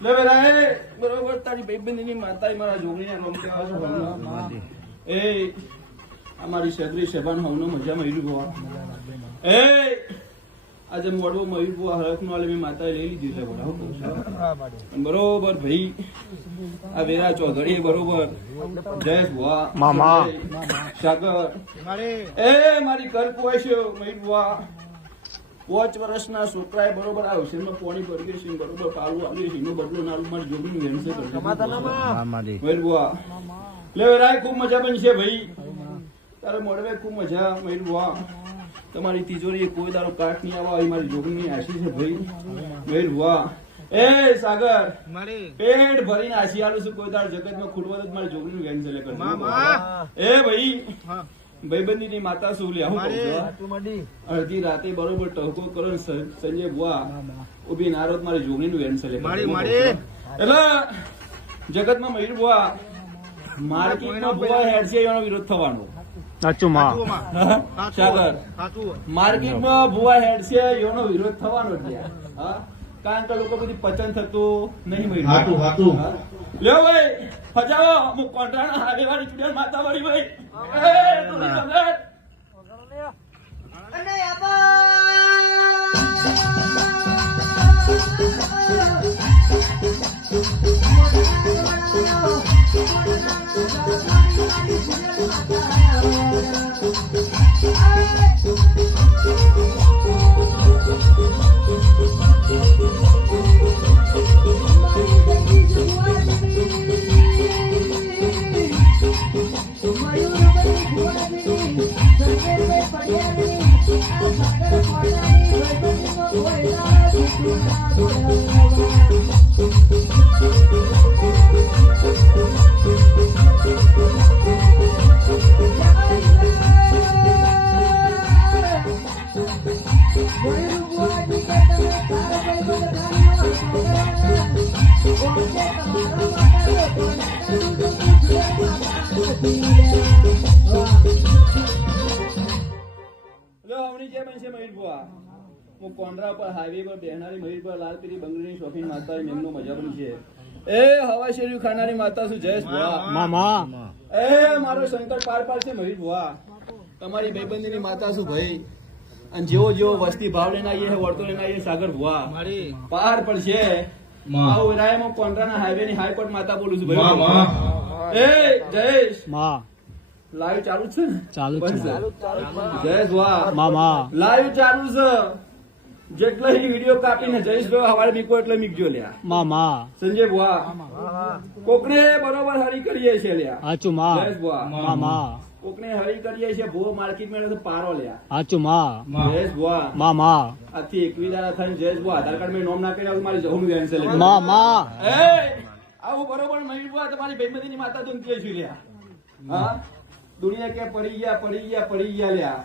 લે બેરા બરોબર તારી ભાઈબંધીની માતાએ મારા જોગણીને રોમ કહેવા છો ભગવાન. એ અમારી સદરી સભાન હવનો મજા મયુર ભવા એ આજે મોડવો મયુર ભવા હરખનો આલે મેં માતાએ લઈ લીધી છે બોલા હું કહું છું. અને બરોબર ભાઈ આ વેરા ચૌધરી બરોબર જયેશ ભવા મામા. સાગર એ મારી ઘર પોય છે મયુર ભવા 5 વર્ષના છોકરાએ બરોબર આ હુસેનમાં પોણી ભરી છે બરોબર પાલું આવ્યું છે એનો બદલો નાલું મારી જોગીનું વેણસે કરશે મયુર ભવા લે વેરાય ખૂબ મજા બનશે ભાઈ તારે મોડવે ખૂબ મજા મયુર ભવા તમારી તિજોરી કોઈ દારો કાટ નહીં આવા એ મારી જોગની આશી છે ભાઈ મયુર ભવા એ સાગર પેટ ભરીને આશી આલું છું કોઈ દાર જગતમાં ખૂટવા જ મારી જોગની વેણ છે લે કર એ ભાઈ ભાઈબંધીની માતા શું લે હું કહું છું અડધી રાતે બરોબર ટહકો કરો ને સંજય બુઆ ઉભી નારોદ મારી જોગણીનું વેણ છે લે કર એટલે જગતમાં મયુર બુઆ માર્કેટમાં બુઆ હેડ છે એનો વિરોધ થવાનો સાચું માં સાગર માર્કેટમાં ભુવા હેડ છે એનો વિરોધ થવાનો જ યાર. હા કારણ કે લોકો બધી પચન થતું નહીં મળી લ્યો ભાઈ ફજાવો અમુક કોન્ટ્રાના હારે વાળી ચુડેલ માતા વાળી ભાઈ એ તું ખબર Thank you. હવણી જે બનશે મયુર બુઆ હું કોંડરા પર હાઈવે પર બેહનારી મયુર બુઆ લાલ પીરી બંગડીની શોખીન માતા મેમનો મજા પણ છે એ હવા શેરી ખાનારી માતા છું જયેશ બુઆ મામા એ મારો શંકર પાર પાર છે મયુર બુઆ તમારી ભાઈબંધીની માતા છું ભાઈ અને જેવો જેવો વસ્તી ભાવ લઈને આવીએ છે વળતો લઈને આવીએ સાગર બુઆ પાર પર છે આવું રાયમાં કોંડરાના હાઈવે ની હાઈકોર્ટ માતા બોલું છું ભાઈ એ જયેશ માં લાઈવ ચાલુ જ છે ને ચાલુ જ છે. જયેશ બુઆ મામા લાઈવ ચાલુ છે જેટલો વિડીયો કાપીને જયેશભાઈ હવારે મીકો એટલે મીકજો લ્યા મામા સંજય બુઆ કોકને બરોબર હરી કરીએ છે લ્યા હાચું માં જયેશ બુઆ મામા કોકને હરી કરીએ છે ભો માર્કેટ માં તો પારો લ્યા હાચું માં જયેશ બુઆ મામા આજથી 21 દાડા થઈને જયેશ બુઆ આધાર કાર્ડ માં નોમ નાખીને આવું મારી જહુનું કેન્સલ મામા એ આવું બરોબર મયુર બુઆ તમારી ભાઈબંધીની માતા તો કે છે લ્યા હા દુનિયા કે પડી ગયા લ્યા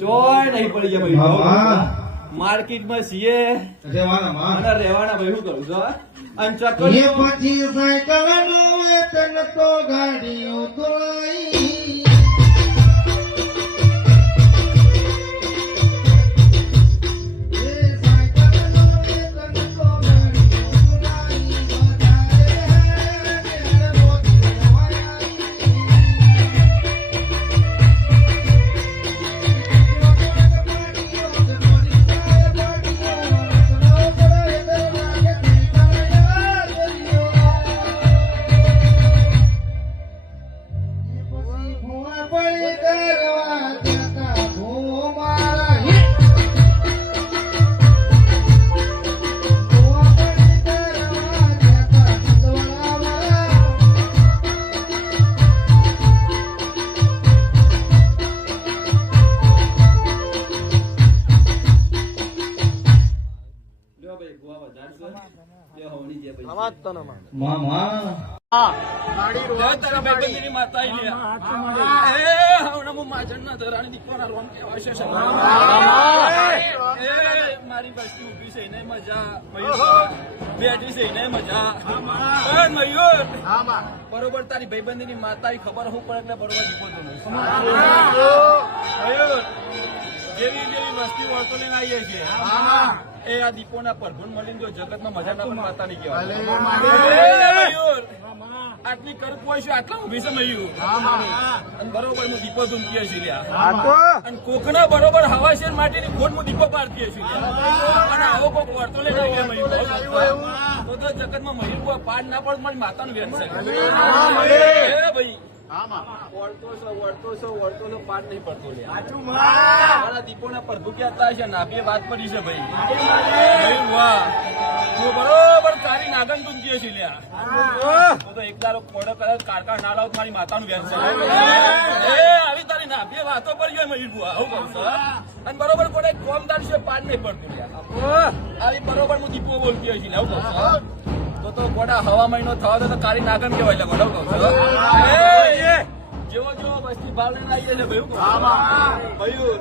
જોય નહીં પડી ગયા ભાઈ માર્કેટ માં છીએ અને રહેવાના ભાઈ શું કરું છો અને ચક્કર પછી સાયકલ નો વેતન તો ગાડીઓ ધોઈ મારી વસ્તી ઉભી છે ને મજા બેઠી છે ને મજા મયુર બરોબર તારી ભાઈબંધી ની માતા ખબર હું પડે એટલે બરોબર દીપો મયુર જેવી જેવી વસ્તી વળતો લઈને આવીએ છીએ એ આ દીપોના પ્રભુ મળીને જો જગતમાં મજા ના પણ માતા નહીં કહેવાય આટલી કરપ હોય છે આટલા ઉભી છે મયુર અને બરોબર હું દીપો ધૂમકીએ છીએ અને કોકના બરોબર હવા શેર માટેની ખોટ હું દીપો પાડતીએ છીએ અને આવો કોક વળતો લઈને આવ્યા મયુર તો જગતમાં મયુર પાડ ના પડ મારી માતાનું વેન છે ભાઈ વળતો પાડ નહીં પડતો મારા દીપોના પ્રભુ ક્યાં છે નાભીએ વાત પડી છે ભાઈ વાહ હું બરોબર તારી નાગન ધૂમકીએ છીએ લ્યા તો એક દારો કોડો કરે કારકા ના લાવ મારી માતાનું વેન છે આવી તારી નાભીએ વાતો પડી હોય મયુર બુઆ આવું કહું છું અને બરોબર કોડે કોમ તારી છે પાડ નહીં પડતું લ્યા આવી બરોબર હું દીપો બોલતી હોય છે આવું કહું છું તો ગોડા હવા મહિનો થવા તો કારી નાગન કેવાય એટલે ગોડા કહું છું જેવો જેવો વસ્તી ભાવ લઈને આવીએ છે ભાઈ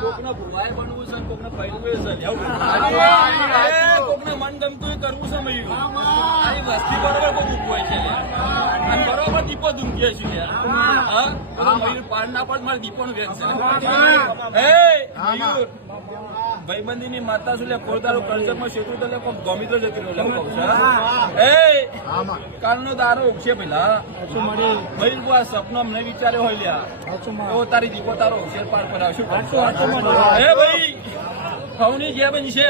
કોકને ભુવાય બનવું છે કોકને પહેરવું છે કોકને મન ગમતું કરવું છે મયુર આવી વસ્તી બરોબર કોક ઉભું હોય છે અને બરોબર દીપો ધૂમકીએ છીએ મયુર પાડ ના પડ મારે દીપો નું વેચ છે મયુર ભાઈબંધી ની માતા શું લે કોરદારો કલ્ચરમાં શેતું તો લે કોક ગોમિત્ર જતી રહ્યો કાલનો દારો ઉગશે પેલા ભાઈ બુઆ સપનો અમને વિચાર્યો હોય લ્યા તો તારી દીપો તારો ઉછેર પાર કરાવશું ભાઈ હવની જે બની છે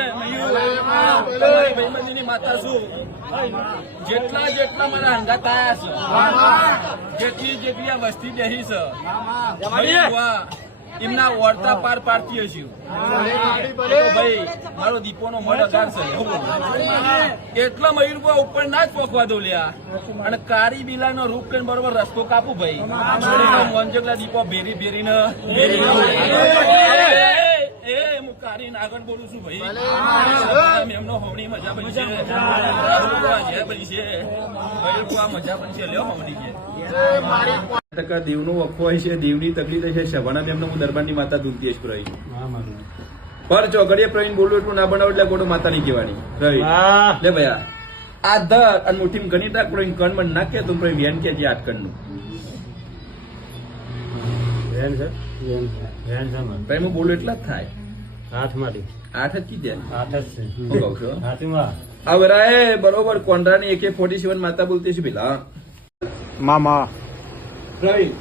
ભાઈબંધી ની માતા શું જેટલા મારા હંગાત આયા છે જેટલી આ વસ્તી બેહી છે એમના વળતા પાર પાડતી હશે ભાઈ મારો દીપોનો મળ અગાર છે એટલા મયુર ઉપર ના જ પોખવા દો લ્યા અને કારી બિલા નો રૂપ કરીને બરોબર રસ્તો કાપું ભાઈ મોંજગલા દીપો ભેરી ભેરીને હું કારી આગળ બોલું છું ભાઈ એમનો હોમણી મજા બની છે બની છે મયુર મજા બની છે લ્યો હોમણી કે દેવનો વખો હોય છે દેવની તકલીફ છે સભાના મેમનો હું દરબારની માતા ધૂમતી જ રહી પર ચોગડીએ પ્રવીણ બોલું એટલું ના બનાવ એટલે ગોડો માતા ની કહેવાની રહી લે ભયા આ ધર અને મુઠ્ઠીમાં ગણી રાખ પ્રવીણ કણ માં નાખે તો પ્રવીણ વેન કે જે આઠ કણનું પ્રવીણ હું બોલું એટલા જ થાય આઠ જ કીધે હું કહું છું હવે રાય બરોબર કોન્ડ્રાની AK-47 માતા બોલતી છે પેલા મામા પ્રવીણ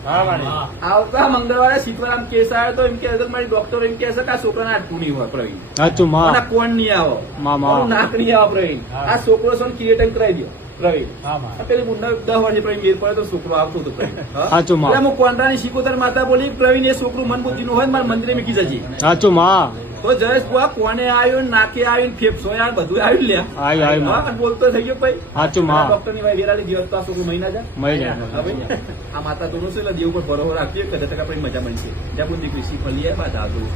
આવતા મંગળવારે સીતવારામ કેસ આવ્યો તો એમ કે મારી ડોક્ટર એમ કે છે કે આ છોકરાને આટલું નહીં હોય પ્રવીણ સાચું માં અને કોણ નહીં આવો મામા. મારું નાક નહીં આવો પ્રવીણ આ છોકરો છે ક્રિએટિંગ કરાવી દો પ્રવીણ આ પેલી મુંડા 10 વર્ષે પ્રવીણ મેર પડે તો છોકરો આવતો હતો પ્રવીણ હા? સાચું માં. એટલે હું કોન્ડ્રાની શીખોતર માતા બોલી પ્રવીણ એ છોકરું મન બુદ્ધિનું હોય ને મારા મંદિરે મૂકી જજે સાચું માં. તો જયેશ બુઆ કોને આવ્યો ને નાકે આવ્યું ને ફેફસો યાર બધું આવ્યું લ્યા આય આય હા, માં. અને બોલતો થઈ ગયો ભાઈ સાચું માં. ડોક્ટર ની ભાઈ વેરાલી જીવત તો આ છોકરું મહિના જા મળી જાય. હા ભાઈ, આ માતા તો છે એટલે દેવ પર ભરોસો રાખીએ કદાચ આપણી મજા બનશે ત્યાં બુદ્ધિ કૃષિ ફલી બાધા હતું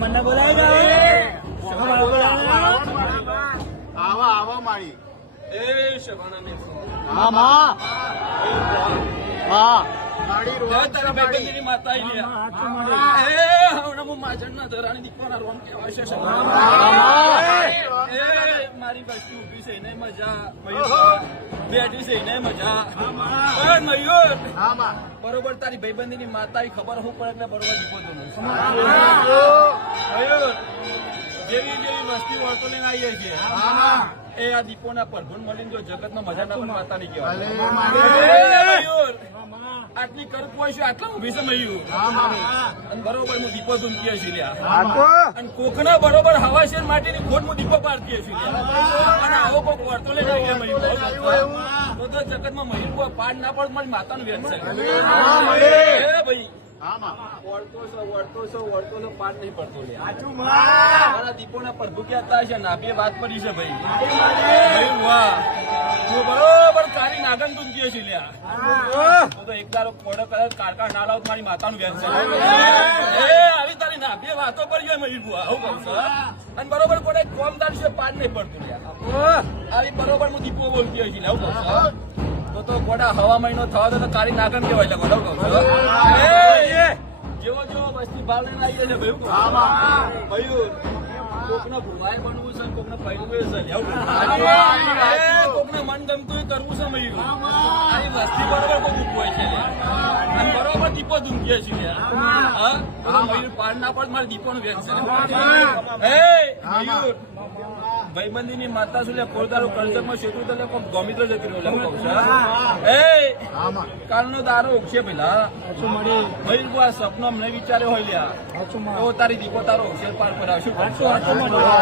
મને બોલાય આવા મારી મામા હા તારા ભાઈબંધીની માતા આઈ લ્યા. એ હવડા હું માજણના ધરાની દીકરાના રોમ કહેવાય છે એ મારી વસ્તુ ઊભી છે એને મજા બેઠી છે એને મજા એ મયુર બરોબર તારી ભાઈબંધીની માતા ખબર હું પડે એટલે બરોબર દીપો તો મયુર જેવી જેવી વસ્તી વળતો લઈને આવીએ છીએ એ આ દીપોના પ્રભુને મળીને જો જગતમાં મજા ના પણ માતા નહીં કહેવાય મયુર આટલી કરપ હોય છે આટલા ઉભી છે મયુર અને બરોબર હું દીપો ધૂમકીએ છીએ લ્યા અને કોકના બરોબર હવા છે માટીની ખોટ હું દીપો પાડતીએ છીએ અને આવો કોક વર્તો લઈને આવી ગયા મયુર તો જગતમાં મયુર પાડ ના પડ મારી માતાનું વેદ છે એ ભાઈ વળતો પાડ નહીં પડતો મારા દીપોના પ્રભુ ક્યાં છે ના બે વાત પડી છે ભાઈ વાહ હું બરોબર કારી નાગન ધૂમકીએ છીએ લ્યા તો એક દારો કોડો કદાચ કારકા ના લાવ મારી માતાનું વેદ છે એ આવી તારી ના બે વાતો પર ગયો મયુર બુઆ આવું કહું છું અને બરોબર કોડે કોમદાર છે પાડ નહીં પડતું લ્યા આવી બરોબર હું દીપો બોલતી હોય છે આવું કહું છું તો ગોડા હવા મહિનો થવા તો કારી નાગન કહેવાય ગોડા કહું છું જેવો જેવો વસ્તી ભાવ લઈને આવીએ છે ભાઈ મયુર કોકને ભુવાય બનવું છે કોકને પહેરવું છે કોકને મન ગમતું કરવું છે મયુર આની વસ્તી બરોબર કોઈ મૂકવાય છે અને બરોબર દીપો ધૂમકીએ છીએ મયુર પાડ ના પડ મારે દીપો નું વેચ છે મયુર ભાઈબંધીની માતા શું કોલદારો કલ્ચરમાં શેતું તો કોઈ ગોમિત્ર જતી રહ્યો કાલનો દારો ઉગશે પેલા મયુર આ સપનો અમને વિચાર્યો હોય લ્યા તો તારી દીપો તારો ઉછેર પાર કરાવશું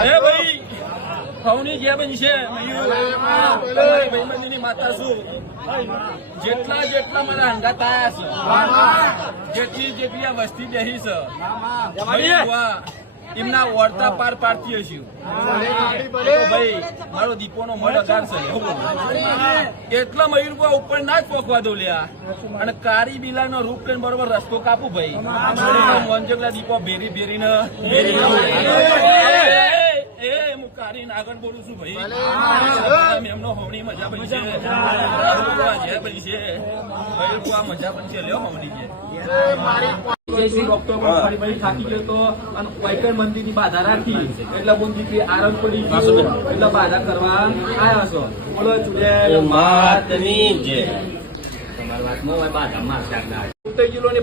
હે ભાઈ ખવની જે બનશે મયુર ભાઈબંધીની માતા શું જેટલા જેટલા મારા અંગાત આયા છે જેટલી આ વસ્તી બેહી છે એમના વર્તા પાર પાડતી હશું ભાઈ મારો દીપોનો મળ અગાર છે એટલા મયુરબા ઉપર ના જ પોખવા દો લ્યા અને કારી બિલા નો રૂપ લઈને બરોબર રસ્તો કાપું ભાઈ મોંજગલા દીપો ભેરી ભેરીને હું કારીને આગળ બોલું છું ભાઈ એમનો હોમણી મજા બનશે બનશે મયુરબા મજા બનશે લ્યો હોમણી છે થાકી ગયો તો અને વાઈકર મંદિરની બાધા રાખી એટલે બોલ દીકરી આરામ પડી ગયો એટલે બાધા કરવા આવ્યા છો બોલો ચુડેલ માતની જય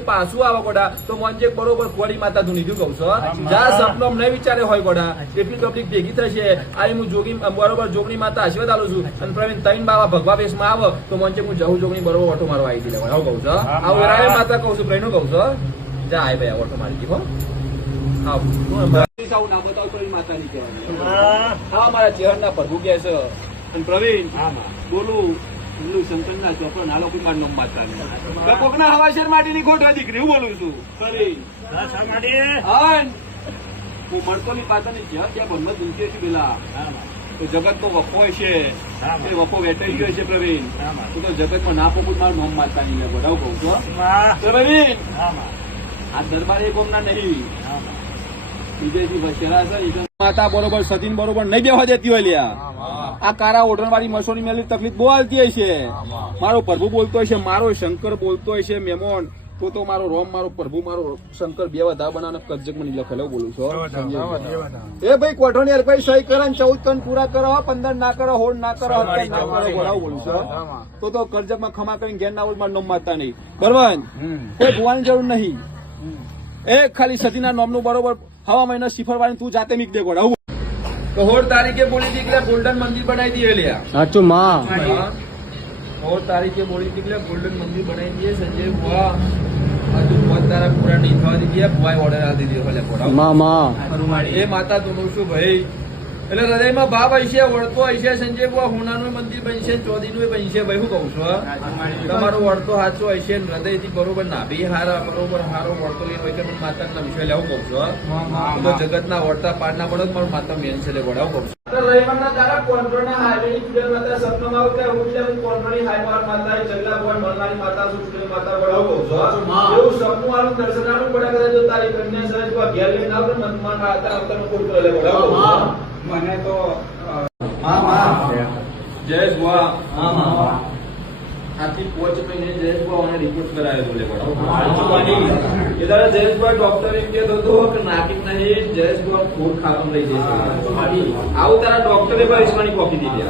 પાછું આવા ગોડા તો મોંજે બરોબર કોળી માતા ધૂની કહું છો જા સપનો નહીં વિચારે હોય ગોડા એટલી પબ્લિક ભેગી થશે આ હું જોગી બરોબર જોગણી માતા આશીર્વાદ આલું છું અને પ્રવીણ તૈન બાવા ભગવા વેશમાં આવો તો મોંજે હું જવું જોગણી બરોબર ઓટો મારવા આવી દીધા આવું કહું છો આવું રાય માતા કહું છું પ્રવીણ કહું છો જા આય ભાઈ ઓટો મારી દી હો ના બતાવ પ્રવીણ માતા ની કહેવાય હા મારા ચેહરના પ્રભુ કે છે અને પ્રવીણ બોલું શંકર ના ચોપડો નાલો કોઈ માર નોમ માતા કોકના હવાશેર માટીની ખોટ હોય દીકરી હું બોલું છું હું મળતોની પાતાની જ્યાં ત્યાં ભણમાં દુંકીએ છું પેલા તો જગત તો વફો છે એ વફો વેટાઈ ગયો છે પ્રવીણ તું તો જગતમાં ના પોકું મારું નોમ માતા નહીં બધાવ કહું છું પ્રવીણ આ દરબાર એ ગોમના નહીં વિદેશી વસેરા છે માતા બરોબર સતીન બરોબર નહીં બેવા દેતી હોય લ્યા આ કારા ઓઢણ વાળી મસોની મેલી તકલીફ બહુ આવતી હોય છે મારો પ્રભુ બોલતો હોય છે મારો શંકર બોલતો હોય છે મેમોન તો મારો રોમ મારો પ્રભુ મારો શંકર બે વધારે બનાવને કજકમાં નહીં લખેલો બોલું છું એ ભાઈ કોઠોની યાર ભાઈ સહી કરે 14 કન પૂરા કરો 15 ના કરો 16 ના કરો 17 ના કરો બોલાવું બોલું છું તો કરજકમાં ખમા કરીને ઘેર ના આવું મારું નામ મારતા નહીં બરોબર કોઈ જોવાની જરૂર નહીં એ ખાલી સતીના નામનું બરોબર હવા મહિના સિફર વાળી તું જાતે મીક દે ગોળા તો 16 તારીખે બોલી હતી કે ગોલ્ડન મંદિર બનાવી દઈએ લ્યા સાચું માં 16 તારીખે બોલી હતી કે ગોલ્ડન મંદિર બનાવી દઈએ સંજય બુઆ હજુ 5 તારા પૂરા નહીં થવા દીધી બુઆએ ઓર્ડર આપી દીધો ભલે પોડા માં એ માતા તું શું ભાઈ એટલે હૃદયમાં ભાવ હશે વળતો હશે સંજય બુઆ હોનાનું મંદિર બનશે ચોદીનું બનશે ભાઈ હું કહું છું તમારો વળતો સાચો હશે હૃદયથી બરોબર નાભી હારા બરોબર હારો વળતો લઈને હોય કે માતા નમશે એટલે હું કહું છું તો જગતના વળતા પાડના પડો મારું માતા મેન છે એટલે વડાવ કહું છું રવિવારના દાડા કોન્ટ્રોલના હાઈવેની પૂજન માતા સપનામાં આવું કે હું એટલે કોન્ટ્રોલની હાઈવાર માતા જગલા ભગવાન મળનારી માતા સુષ્ટિની માતા વડાવ કહું છું એવું સપનું વાળું દર્શનાનું પડે કરે જો તારી કન્યા સરસ તું ઘેર લઈને આવ તો મનમાં આવતા આવતા કોઈ કરે વડાવ કહું છું મને તો જયેશ બુઆ આથી 5 મહિને જયેશ બુઆ રિપોર્ટ કરાયો બોલે બરાબર એ દાડા જયેશ બુઆ ડોક્ટર એમ કહેતો હતો કે નાકિક નહીં જયેશ બુઆ ફૂડ ખાવાનું લઈ જશે આવું તારા ડોક્ટરે પણ ઈશ્વરની કોપી દીધી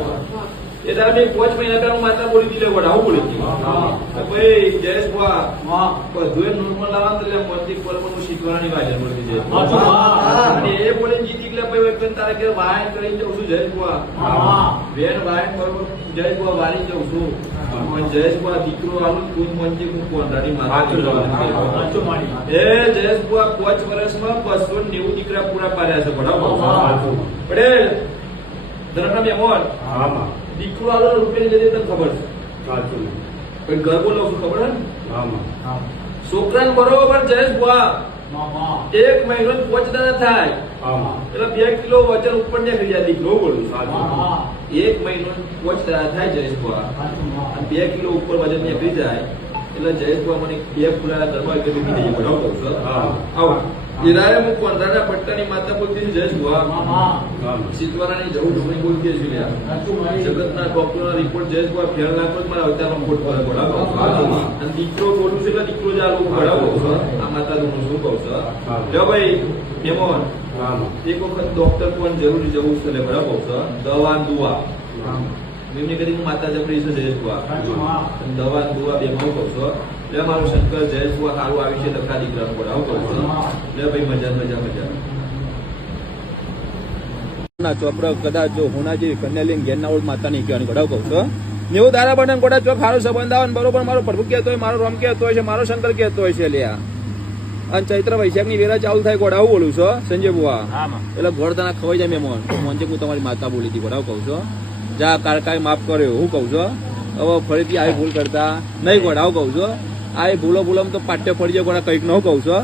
એ દાડા મેં 5 મહિના પહેલા માતા બોલી દીધી વડા આવું બોલી દીધી ભાઈ જયેશ બુઆ બધું નોર્મલ લાવવાનું એટલે મોતી પરમનું શીખવાની વાજન બોલી દીધી અને એ બોલે જીતી એટલે ભાઈ વખત તારે કે વાયન કરી જઉં છું જયેશ બુઆ બેન વાયન બરોબર જયેશ બુઆ વારી જઉં છું પણ જયેશ બુઆ દીકરો આવું તું મંજી હું કોંડાની માતા એ જયેશ બુઆ 5 વર્ષમાં 290 દીકરા પૂરા પાડ્યા છે બરાબર પડે ધરમના મેમોર દીકરો આલો રૂપિયા જતી તને ખબર છે પણ ઘર બોલો છું ખબર છે છોકરાને બરોબર જયેશ બુઆ 1 મહિનો 5 દાડા થાય એટલે 2 કિલો વજન ઉપર નીકળી જાય દીકરો બોલું 1 મહિનો 5 દાડા થાય જયેશ બુઆ અને 2 કિલો ઉપર વજન નીકળી જાય એટલે જયેશ બુઆ મને 2 પૂરા ઘરમાં કે બીજી જઈએ બરાબર કહું છું આવો ઈરાએ હું કોંડાના પટ્ટાની માતા બોલતી જયેશ બુઆ સિદ્ધવારાની જવું ઢોકળી બોલતી છે લ્યા જગતના ડોક્ટરનો રિપોર્ટ જયેશ બુઆ ફેલ નાખો મારા અવતારમાં ખોટ પડે બરાબર અને દીકરો બોલું છે એટલે દીકરો જ આલું બરાબર આ માતા હું શું કહું છું જો ભાઈ મેમોન એક વખત ડોક્ટર પણ જરૂરી જવું છે બરાબર છે દવા દુઆ એમની કદી હું માતા જબરી છે જયેશ બુઆ દવા દુઆ બે કહું છું એટલે મારું શંકર જયેશ બુઆ સારું આવી છે લખા દીકરાનું બરાબર કહું છું એટલે ભાઈ મજા ના ચોપડા કદાચ જો હોના જેવી કન્યા લઈને ઘેરના ઓળ માતા નહીં કહેવાની ગોડાવ કહું છું નેવું તારા બને ગોડા ચોક સારો સંબંધ આવે બરોબર મારો પ્રભુ કહેતો હોય મારો રોમ કહેતો હોય છે મારો શંકર કહેતો હોય છે લ્યા અને ચૈત્ર વૈશાખ ની વેરા ચાલુ થાય ગોડા આવું બોલું છું સંજય બુઆ એટલે ગોળ તને ખવાઈ જાય મેમોન મોંજે હું તમારી માતા બોલી હતી ગોડાવ કહું છું જા કારકાએ માફ કર્યો હું કહું છું હવે ફરીથી આવી ભૂલ કરતા નહીં ગોડાવ કહું છું આ ભૂલો તો પાટ્ય ફરી જાય ગોડા કંઈક ન કહું છું